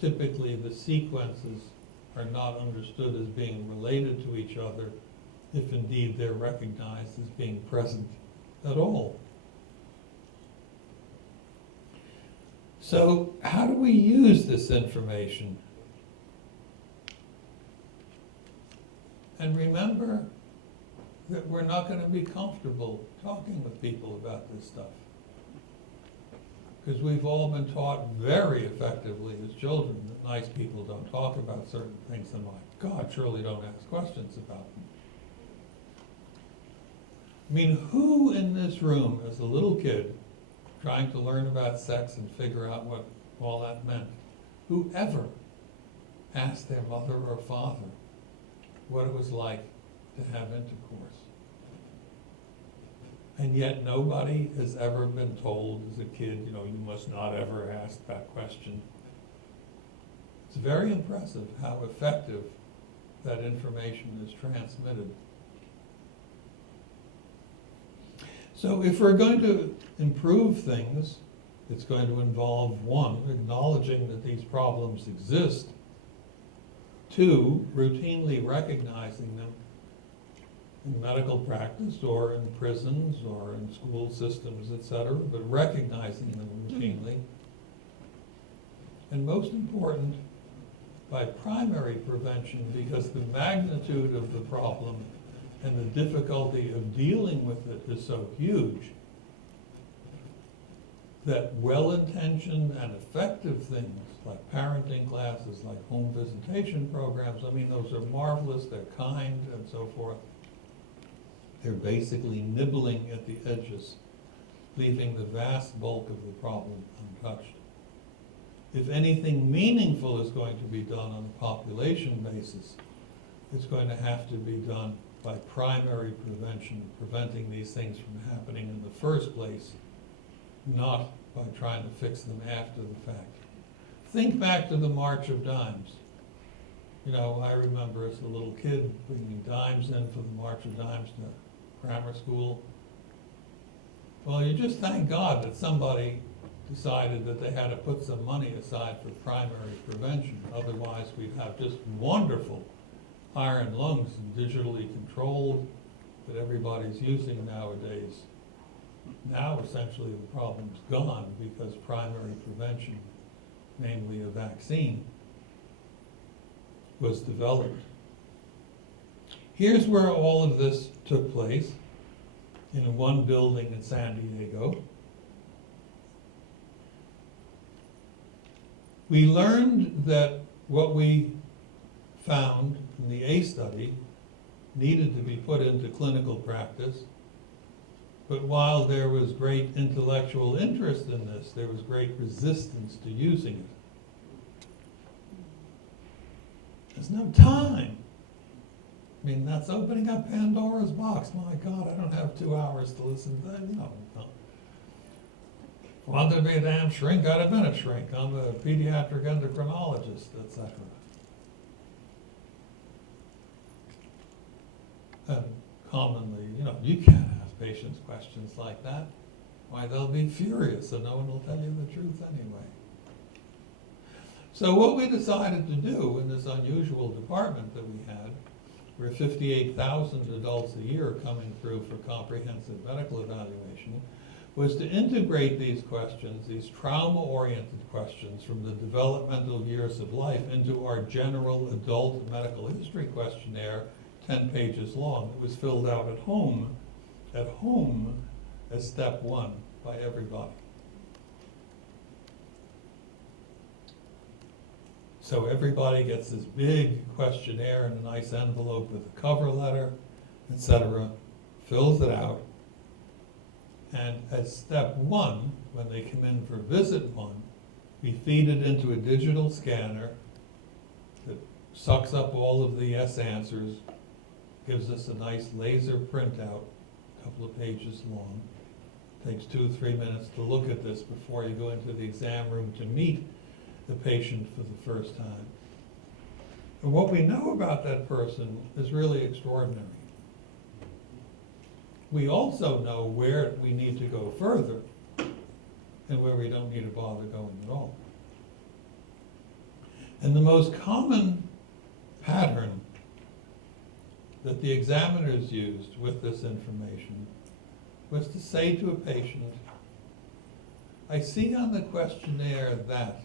typically the sequences are not understood as being related to each other, if indeed they're recognized as being present at all. So how do we use this information? And remember that we're not going to be comfortable talking with people about this stuff, because we've all been taught very effectively as children that nice people don't talk about certain things, and my God, surely don't ask questions about them. I mean, who in this room as a little kid trying to learn about sex and figure out what all that meant, who ever asked their mother or father what it was like to have intercourse? And yet nobody has ever been told as a kid, you must not ever ask that question. It's very impressive how effective that information is transmitted. So if we're going to improve things, it's going to involve, 1, acknowledging that these problems exist, 2, routinely recognizing them in medical practice or in prisons or in school systems, etc., but recognizing them routinely. And most important, by primary prevention, because the magnitude of the problem and the difficulty of dealing with it is so huge that well-intentioned and effective things like parenting classes, like home visitation programs, those are marvelous, they're kind and so forth. They're basically nibbling at the edges, leaving the vast bulk of the problem untouched. if anything meaningful is going to be done on a population basis, it's going to have to be done by primary prevention, preventing these things from happening in the first place, not by trying to fix them after the fact. Think back to the March of Dimes. You know, I remember as a little kid bringing dimes in for the March of Dimes to grammar school. Well, you just thank God that somebody decided that they had to put some money aside for primary prevention. Otherwise, we'd have just wonderful iron lungs and digitally controlled that everybody's using nowadays. Now, essentially, the problem's gone because primary prevention, namely a vaccine, was developed. Here's where all of this took place, in one building in San Diego. We learned that what we found in the A study needed to be put into clinical practice, but while there was great intellectual interest in this, there was great resistance to using it. There's no time. I mean, that's opening up Pandora's box. My God, I don't have 2 hours to listen to that. No. If I wanted to be a damn shrink, I'd have been a shrink. I'm a pediatric endocrinologist, etc. And commonly, you can't ask patients questions like that. Why, they'll be furious and no one will tell you the truth anyway. So what we decided to do in this unusual department that we had, where 58,000 adults a year coming through for comprehensive medical evaluation, was to integrate these questions, these trauma-oriented questions from the developmental years of life into our general adult medical history questionnaire, 10 pages long. It was filled out at home as step one by everybody. So everybody gets this big questionnaire in a nice envelope with a cover letter, etc., fills it out, and as step one, when they come in for visit one, we feed it into a digital scanner that sucks up all of the yes answers, gives us a nice laser printout, a couple of pages long. Takes 2-3 minutes to look at this before you go into the exam room to meet the patient for the first time. And what we know about that person is really extraordinary. We also know where we need to go further and where we don't need to bother going at all. And the most common pattern that the examiners used with this information was to say to a patient, I see on the questionnaire that,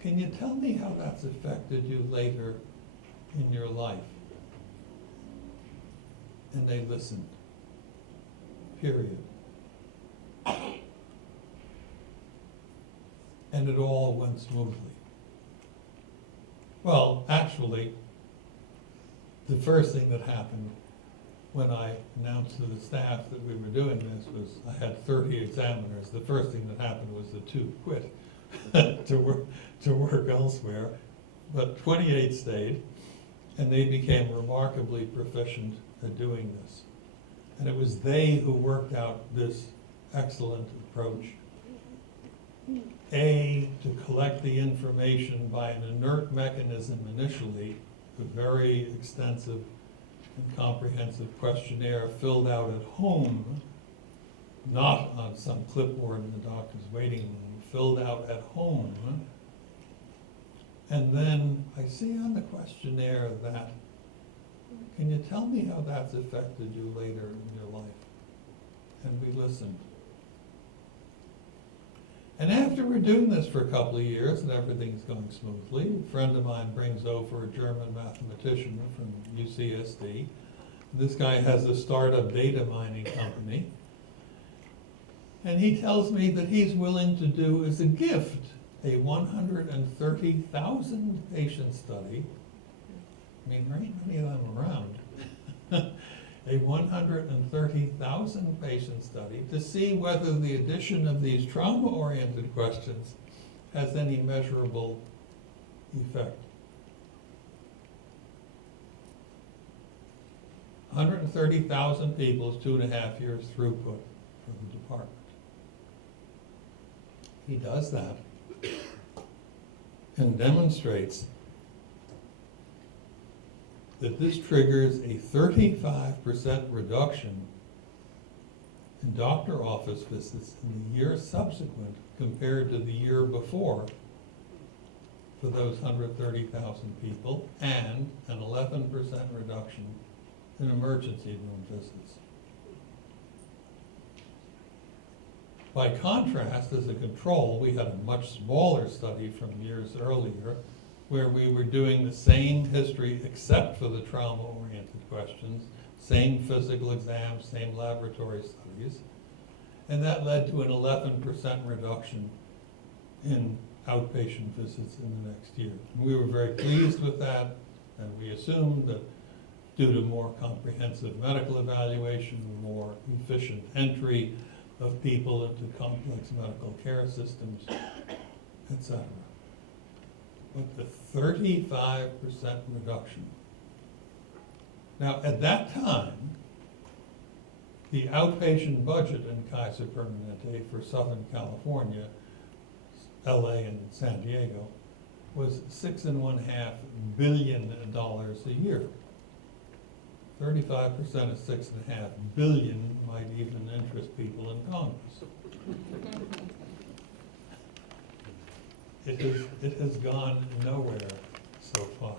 can you tell me how that's affected you later in your life? And they listened, period. And it all went smoothly. Well, actually, the first thing that happened when I announced to the staff that we were doing this was I had 30 examiners. The first thing that happened was the 2 quit to work elsewhere, but 28 stayed, and they became remarkably proficient at doing this. And it was they who worked out this excellent approach. A, to collect the information by an inert mechanism initially, a very extensive and comprehensive questionnaire filled out at home, not on some clipboard in the doctor's waiting room, filled out at home. And then I see on the questionnaire that, can you tell me how that's affected you later in your life? And we listened. And after we're doing this for a couple of years and everything's going smoothly, a friend of mine brings over a German mathematician from UCSD. This guy has a startup data mining company. And he tells me that he's willing to do as a gift a 130,000 patient study. I mean, there ain't many of them around. A 130,000 patient study to see whether the addition of these trauma-oriented questions has any measurable effect. 130,000 people is 2.5 years throughput for the department. He does that and demonstrates that this triggers a 35% reduction in doctor office visits in the year subsequent compared to the year before for those 130,000 people, and an 11% reduction in emergency room visits. By contrast, as a control, we had a much smaller study from years earlier where we were doing the same history except for the trauma-oriented questions, same physical exams, same laboratory studies, and that led to an 11% reduction in outpatient visits in the next year. We were very pleased with that, and we assumed that due to more comprehensive medical evaluation, more efficient entry of people into complex medical care systems, etc. But the 35% reduction. Now, at that time, the outpatient budget in Kaiser Permanente for Southern California, LA and San Diego, was $6.5 billion a year. 35% of $6.5 billion might even interest people in Congress. It has gone nowhere so far.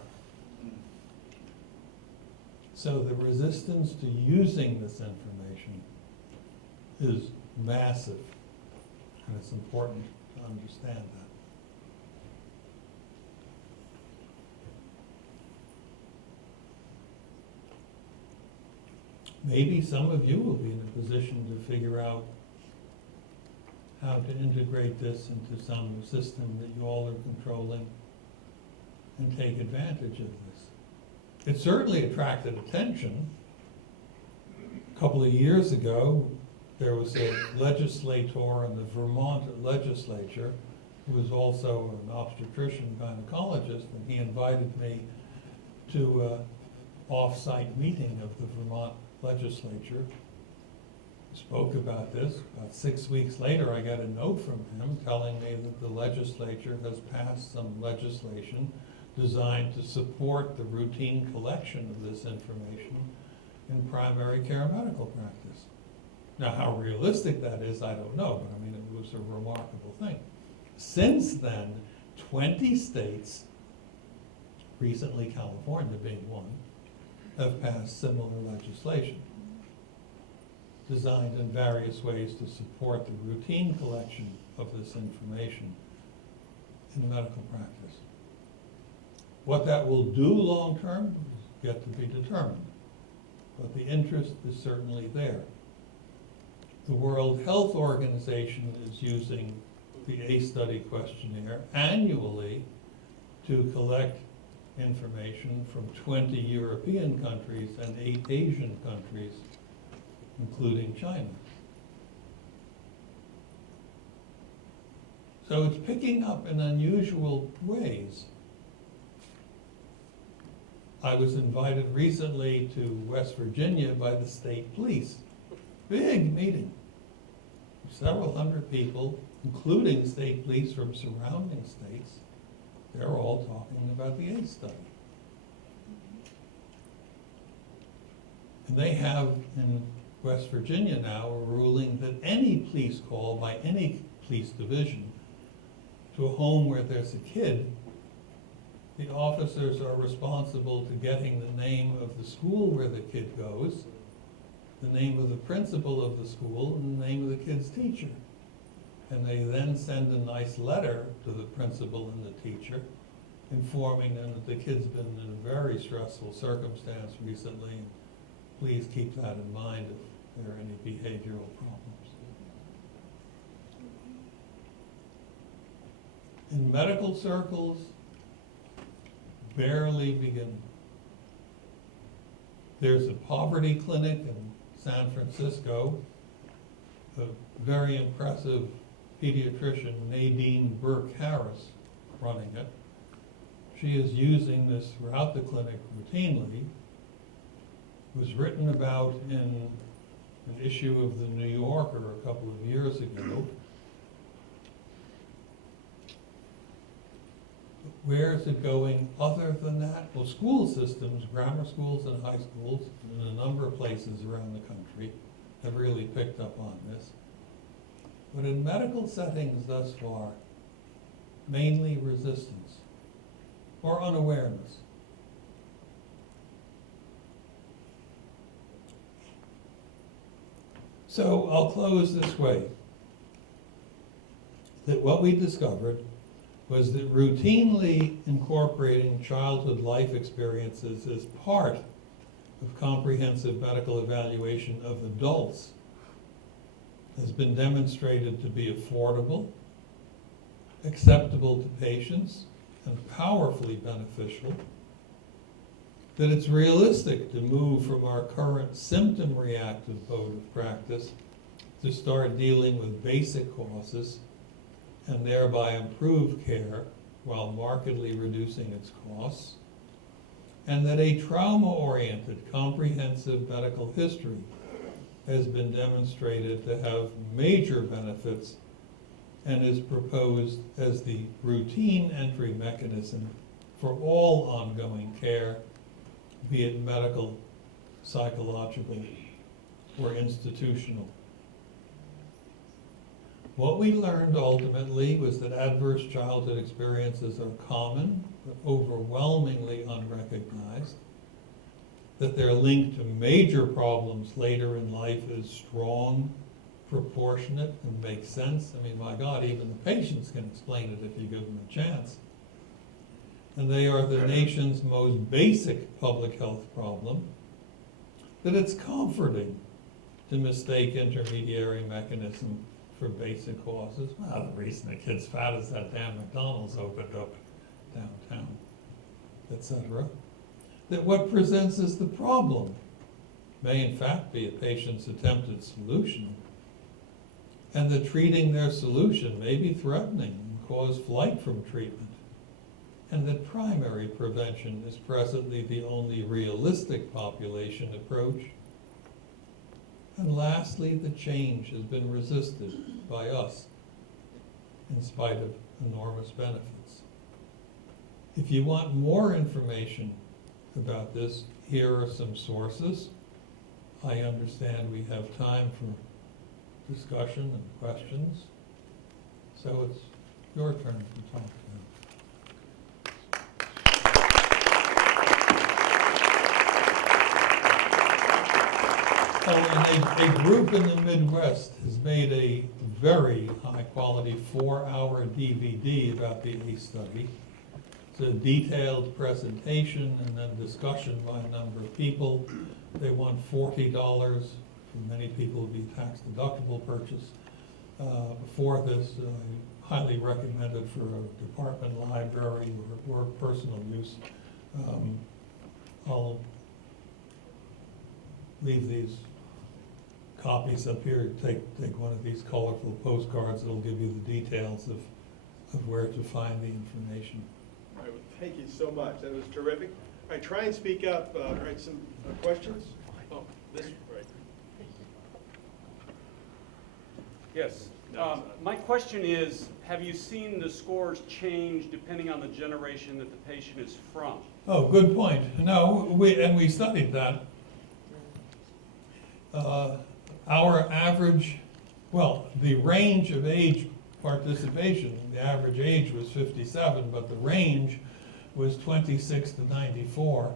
So the resistance to using this information is massive, and it's important to understand that. Maybe some of you will be in a position to figure out how to integrate this into some system that you all are controlling and take advantage of this. It certainly attracted attention. A couple of years ago, there was a legislator in the Vermont legislature who was also an obstetrician gynecologist, and he invited me to an off-site meeting of the Vermont legislature. Spoke about this. About 6 weeks later, I got a note from him telling me that the legislature has passed some legislation designed to support the routine collection of this information in primary care medical practice. Now, how realistic that is, I don't know, but I mean, it was a remarkable thing. Since then, 20 states, recently California being one, have passed similar legislation designed in various ways to support the routine collection of this information in medical practice. What that will do long-term is yet to be determined, but the interest is certainly there. The World Health Organization is using the A-Study questionnaire annually to collect information from 20 European countries and 8 Asian countries, including China. So it's picking up in unusual ways. I was invited recently to West Virginia by the state police. Big meeting. Several hundred people, including state police from surrounding states. They're all talking about the ACE study. And they have in West Virginia now a ruling that any police call by any police division to a home where there's a kid, the officers are responsible to getting the name of the school where the kid goes, the name of the principal of the school, and the name of the kid's teacher. And they then send a nice letter to the principal and the teacher, informing them that the kid's been in a very stressful circumstance recently, and please keep that in mind if there are any behavioral problems. In medical circles, barely beginning. There's a poverty clinic in San Francisco, a very impressive pediatrician Nadine Burke-Harris running it. She is using this throughout the clinic routinely. It was written about in an issue of the New Yorker a couple of years ago. Where is it going other than that? Well, school systems, grammar schools and high schools, in a number of places around the country, have really picked up on this. But in medical settings thus far, mainly resistance or unawareness. So I'll close this way. That what we discovered was that routinely incorporating childhood life experiences as part of comprehensive medical evaluation of adults has been demonstrated to be affordable, acceptable to patients, and powerfully beneficial, that it's realistic to move from our current symptom-reactive mode of practice to start dealing with basic causes and thereby improve care while markedly reducing its costs, and that a trauma-oriented comprehensive medical history has been demonstrated to have major benefits and is proposed as the routine entry mechanism for all ongoing care, be it medical, psychological, or institutional. What we learned ultimately was that adverse childhood experiences are common, but overwhelmingly unrecognized, that they're linked to major problems later in life is strong, proportionate, and makes sense. I mean, my God, even the patients can explain it if you give them a chance. And they are the nation's most basic public health problem, that it's comforting to mistake intermediary mechanism for basic causes. Well, the reason the kid's fat is that damn McDonald's opened up downtown, etc. That what presents as the problem may in fact be a patient's attempted solution, and that treating their solution may be threatening and cause flight from treatment, and that primary prevention is presently the only realistic population approach. And lastly, the change has been resisted by us in spite of enormous benefits. If you want more information about this, here are some sources. I understand we have time for discussion and questions, so it's your turn to talk to them. Oh, and a group in the Midwest has made a very high-quality 4-hour DVD about the ACE study. It's a detailed presentation and then discussion by a number of people. They want $40. For many people, it would be a tax-deductible purchase. For this, I highly recommend it for a department library or personal use. I'll leave these copies up here. Take one of these colorful postcards. It'll give you the details of where to find the information. All right, well, thank you so much. That was terrific. All right, try and speak up. All right, some questions? Oh, this, right. Yes. My question is, have you seen the scores change depending on the generation that the patient is from? Oh, good point. No, we studied that. Our average, well, the range of age participation, the average age was 57, but the range was 26 to 94.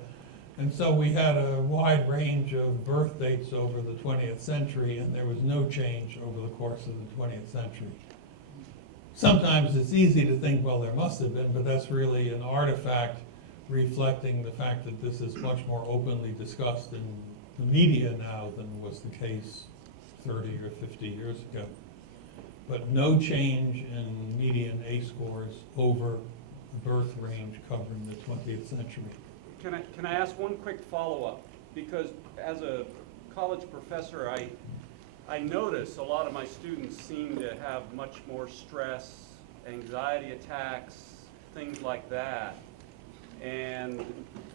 And so we had a wide range of birth dates over the 20th century, and there was no change over the course of the 20th century. Sometimes it's easy to think, well, there must have been, but that's really an artifact reflecting the fact that this is much more openly discussed in the media now than was the case 30 or 50 years ago. But no change in median ACE scores over the birth range covering the 20th century. Can I ask one quick follow-up? Because as a college professor, I notice a lot of my students seem to have much more stress, anxiety attacks, things like that. And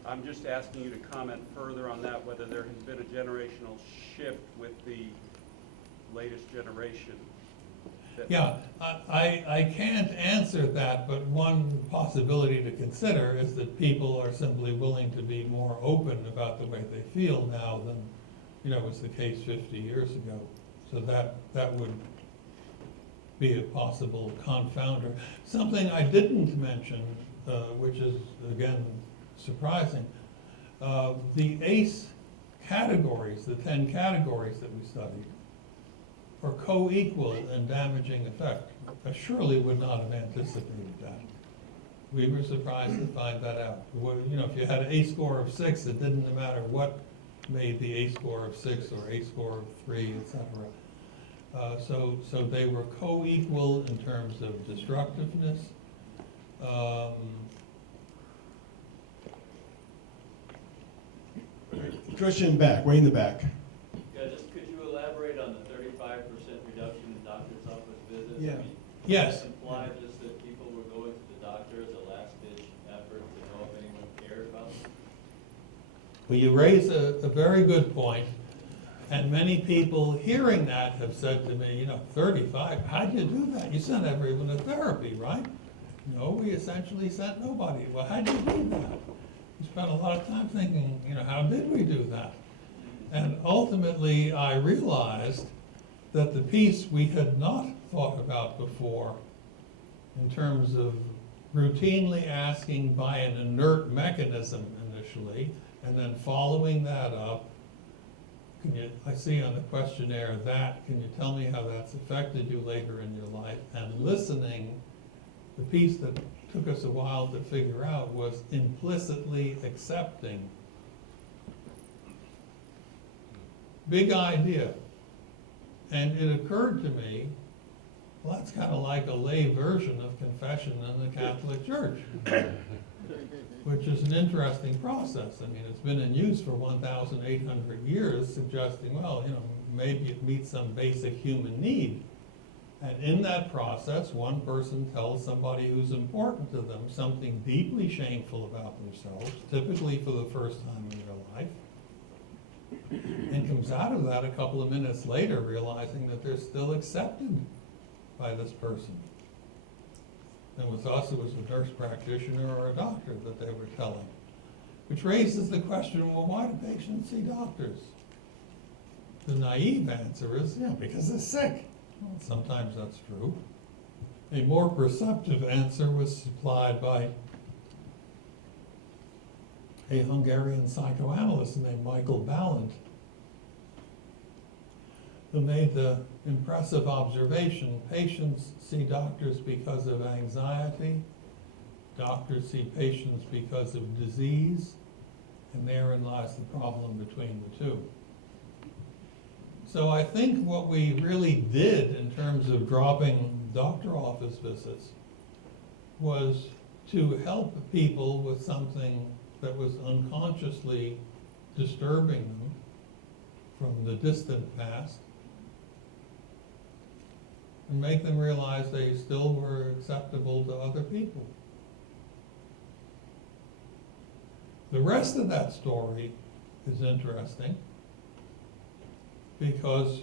I'm just asking you to comment further on that, whether there has been a generational shift with the latest generation. Yeah, I can't answer that, but one possibility to consider is that people are simply willing to be more open about the way they feel now than, was the case 50 years ago. So that would be a possible confounder. Something I didn't mention, which is, again, surprising, the ACE categories, the 10 categories that we studied, are co-equal in damaging effect. I surely would not have anticipated that. We were surprised to find that out. If you had an ACE score of 6, it didn't matter what made the ACE score of 6 or ACE score of 3, etc. So they were co-equal in terms of destructiveness. Question back, way in the back. Yeah, just could you elaborate on the 35% reduction in doctor's office visits? Yeah. I mean, Yes. does it imply just that people were going to the doctor as a last-ditch effort to know if anyone cared about them? Well, you raise a very good point, and many people hearing that have said to me, 35, how'd you do that? You sent everyone to therapy, right? No, we essentially sent nobody. Well, how'd you do that? We spent a lot of time thinking, how did we do that? And ultimately, I realized that the piece we had not thought about before, in terms of routinely asking by an inert mechanism initially, and then following that up, I see on the questionnaire can you tell me how that's affected you later in your life? And listening, the piece that took us a while to figure out was implicitly accepting. Big idea. And it occurred to me, well, that's kind of like a lay version of confession in the Catholic Church, which is an interesting process. I mean, it's been in use for 1,800 years, suggesting, well, maybe it meets some basic human need. And in that process, one person tells somebody who's important to them something deeply shameful about themselves, typically for the first time in their life, and comes out of that a couple of minutes later realizing that they're still accepted by this person. And with us, it was a nurse practitioner or a doctor that they were telling. Which raises the question, well, why do patients see doctors? The naive answer is, because they're sick. Well, sometimes that's true. A more perceptive answer was supplied by a Hungarian psychoanalyst named Michael Balint, who made the impressive observation, patients see doctors because of anxiety, doctors see patients because of disease, and therein lies the problem between the two. So I think what we really did in terms of dropping doctor office visits was to help people with something that was unconsciously disturbing them from the distant past, and make them realize they still were acceptable to other people. The rest of that story is interesting because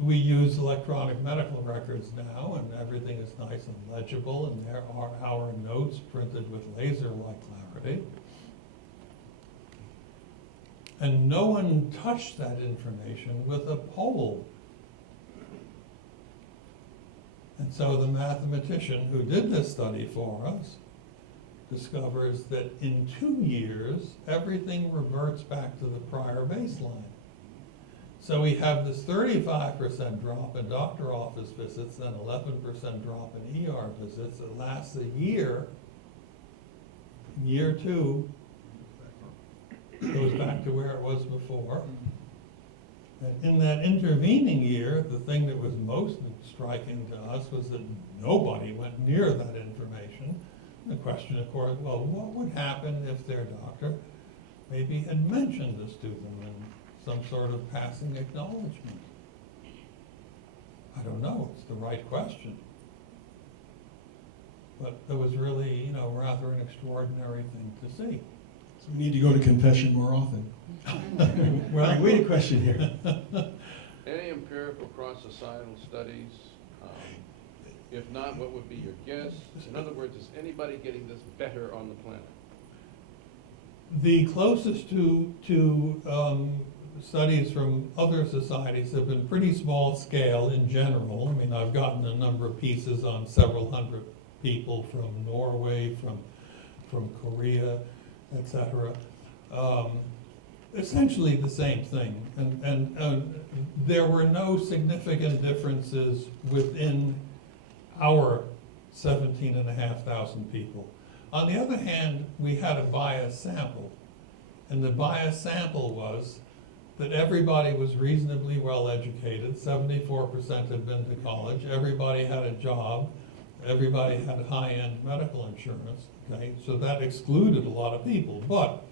we use electronic medical records now, and everything is nice and legible, and there are our notes printed with laser-like clarity. And no one touched that information with a poll. And so the mathematician who did this study for us discovers that in 2 years, everything reverts back to the prior baseline. So we have this 35% drop in doctor office visits, then 11% drop in ER visits. It lasts a year. Year 2 goes back to where it was before. And in that intervening year, the thing that was most striking to us was that nobody went near that information. The question, of course, well, what would happen if their doctor maybe had mentioned this to them in some sort of passing acknowledgement? I don't know, it's the right question. But it was really, you know, rather an extraordinary thing to see. So we need to go to confession more often. Well, All right, wait a question here. Any empirical cross-societal studies? If not, what would be your guess? In other words, is anybody getting this better on the planet? The closest to studies from other societies have been pretty small scale in general. I mean, I've gotten a number of pieces on several hundred people from Norway, from Korea, etc. Essentially the same thing. And there were no significant differences within our 17,500 people. On the other hand, we had a bias sample. And the bias sample was that everybody was reasonably well educated, 74% had been to college, everybody had a job, everybody had high-end medical insurance, okay? So that excluded a lot of people. But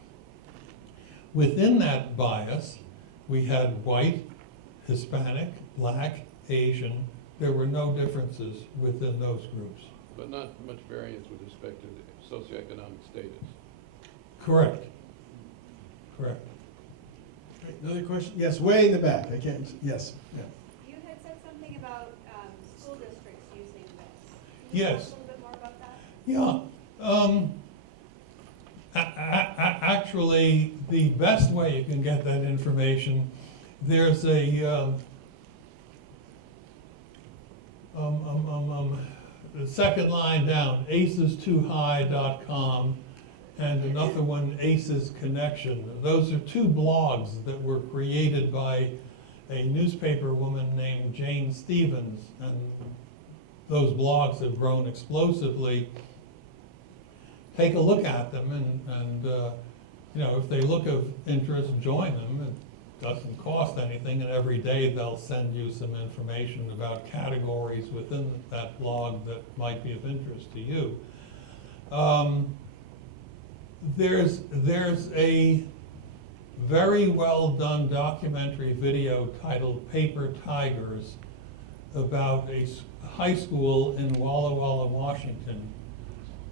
within that bias, we had white, Hispanic, black, Asian. There were no differences within those groups. But not much variance with respect to the socioeconomic status. Correct. Correct. Right, another question? Yes, way in the back. I can't, yes. Yeah. You had said something about school districts using this. Can you Yes. talk a little bit more about that? Yeah. Actually, the best way you can get that information, there's a the second line down, acestoohigh.com, and another one, Aces Connection. Those are two blogs that were created by a newspaper woman named Jane Stevens, and those blogs have grown explosively. Take a look at them, and you know, if they look of interest, join them. It doesn't cost anything, and every day they'll send you some information about categories within that blog that might be of interest to you. There's a very well done documentary video titled Paper Tigers about a high school in Walla Walla, Washington,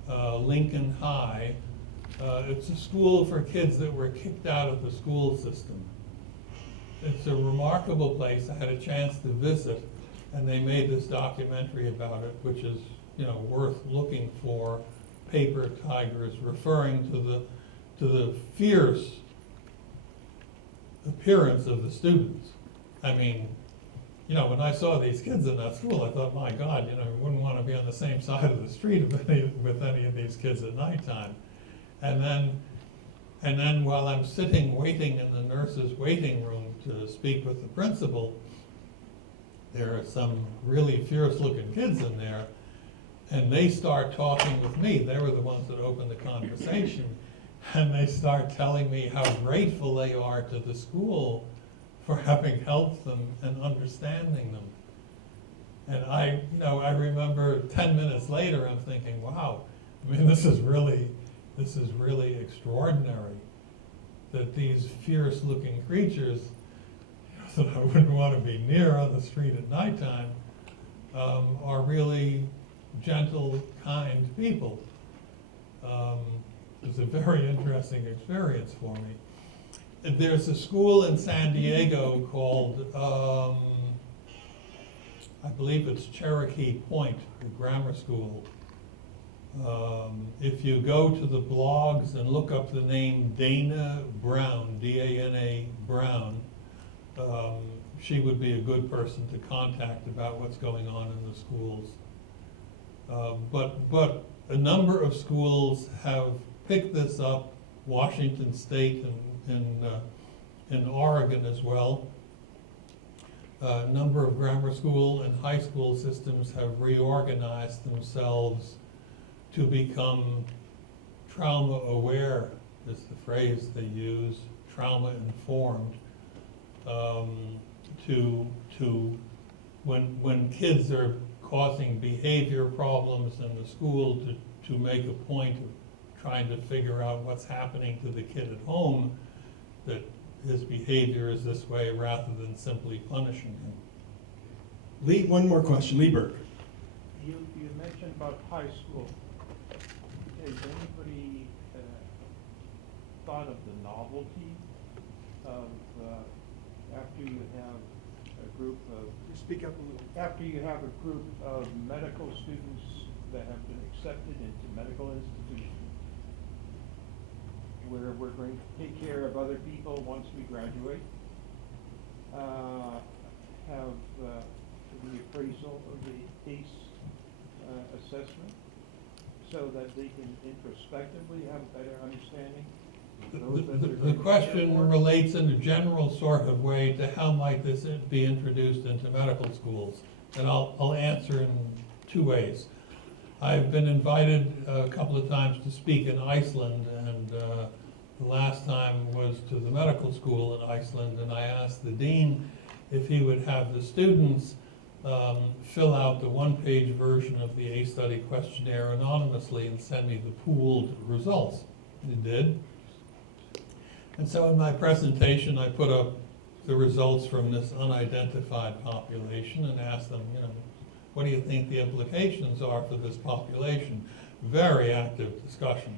Lincoln High. It's a school for kids that were kicked out of the school system. It's a remarkable place. I had a chance to visit, and they made this documentary about it, which is, you know, worth looking for. Paper Tigers, referring to the fierce appearance of the students. I mean, you know, when I saw these kids in that school, I thought, my God, you know, I wouldn't want to be on the same side of the street with any of these kids at nighttime. And then while I'm sitting waiting in the nurse's waiting room to speak with the principal, there are some really fierce looking kids in there, and they start talking with me. They were the ones that opened the conversation, and they start telling me how grateful they are to the school for having helped them and understanding them. And I remember 10 minutes later, I'm thinking, wow, I mean, this is really extraordinary that these fierce looking creatures, you know, that I wouldn't want to be near on the street at nighttime, are really gentle, kind people. It was a very interesting experience for me. There's a school in San Diego called, I believe it's Cherokee Point, a grammar school. If you go to the blogs and look up the name Dana Brown, D-A-N-A Brown, she would be a good person to contact about what's going on in the schools. But a number of schools have picked this up, Washington State and in Oregon as well. A number of grammar school and high school systems have reorganized themselves to become trauma aware, is the phrase they use, trauma informed, when kids are causing behavior problems in the school, to make a point of trying to figure out what's happening to the kid at home, that his behavior is this way, rather than simply punishing him. Lee, one more question, Lee Burke. You mentioned about high school. Has anybody thought of the novelty of after you have a group of, Speak up a little. after you have a group of medical students that have been accepted into medical institutions, where we're going to take care of other people once we graduate, have the appraisal of the ACE assessment, so that they can introspectively have a better understanding of those that they're The going to question care for? relates in a general sort of way to how might this be introduced into medical schools. And I'll answer in two ways. I've been invited a couple of times to speak in Iceland, and the last time was to the medical school in Iceland, and I asked the dean if he would have the students fill out the one-page version of the ACE study questionnaire anonymously and send me the pooled results. He did. And so in my presentation, I put up the results from this unidentified population and asked them, what do you think the implications are for this population? Very active discussion.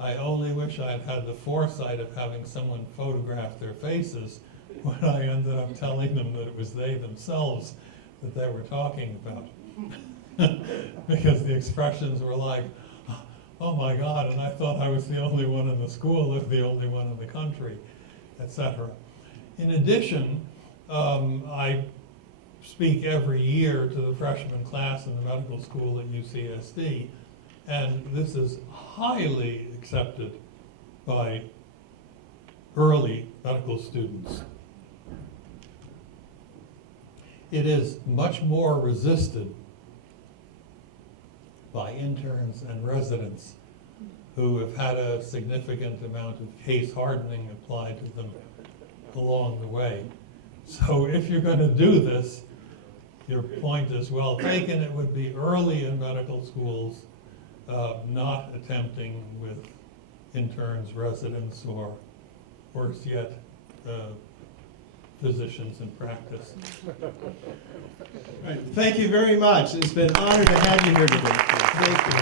I only wish I'd had the foresight of having someone photograph their faces when I ended up telling them that it was they themselves that they were talking about. Because the expressions were like, oh my God, and I thought I was the only one in the school, or the only one in the country, etc. In addition, I speak every year to the freshman class in the medical school at UCSD, and this is highly accepted by early medical students. It is much more resisted by interns and residents who have had a significant amount of case hardening applied to them along the way. So if you're going to do this, your point is well taken. It would be early in medical schools, not attempting with interns, residents, or worse yet, physicians in practice. All right, thank you very much. It's been an honor to have you here today. Thank you.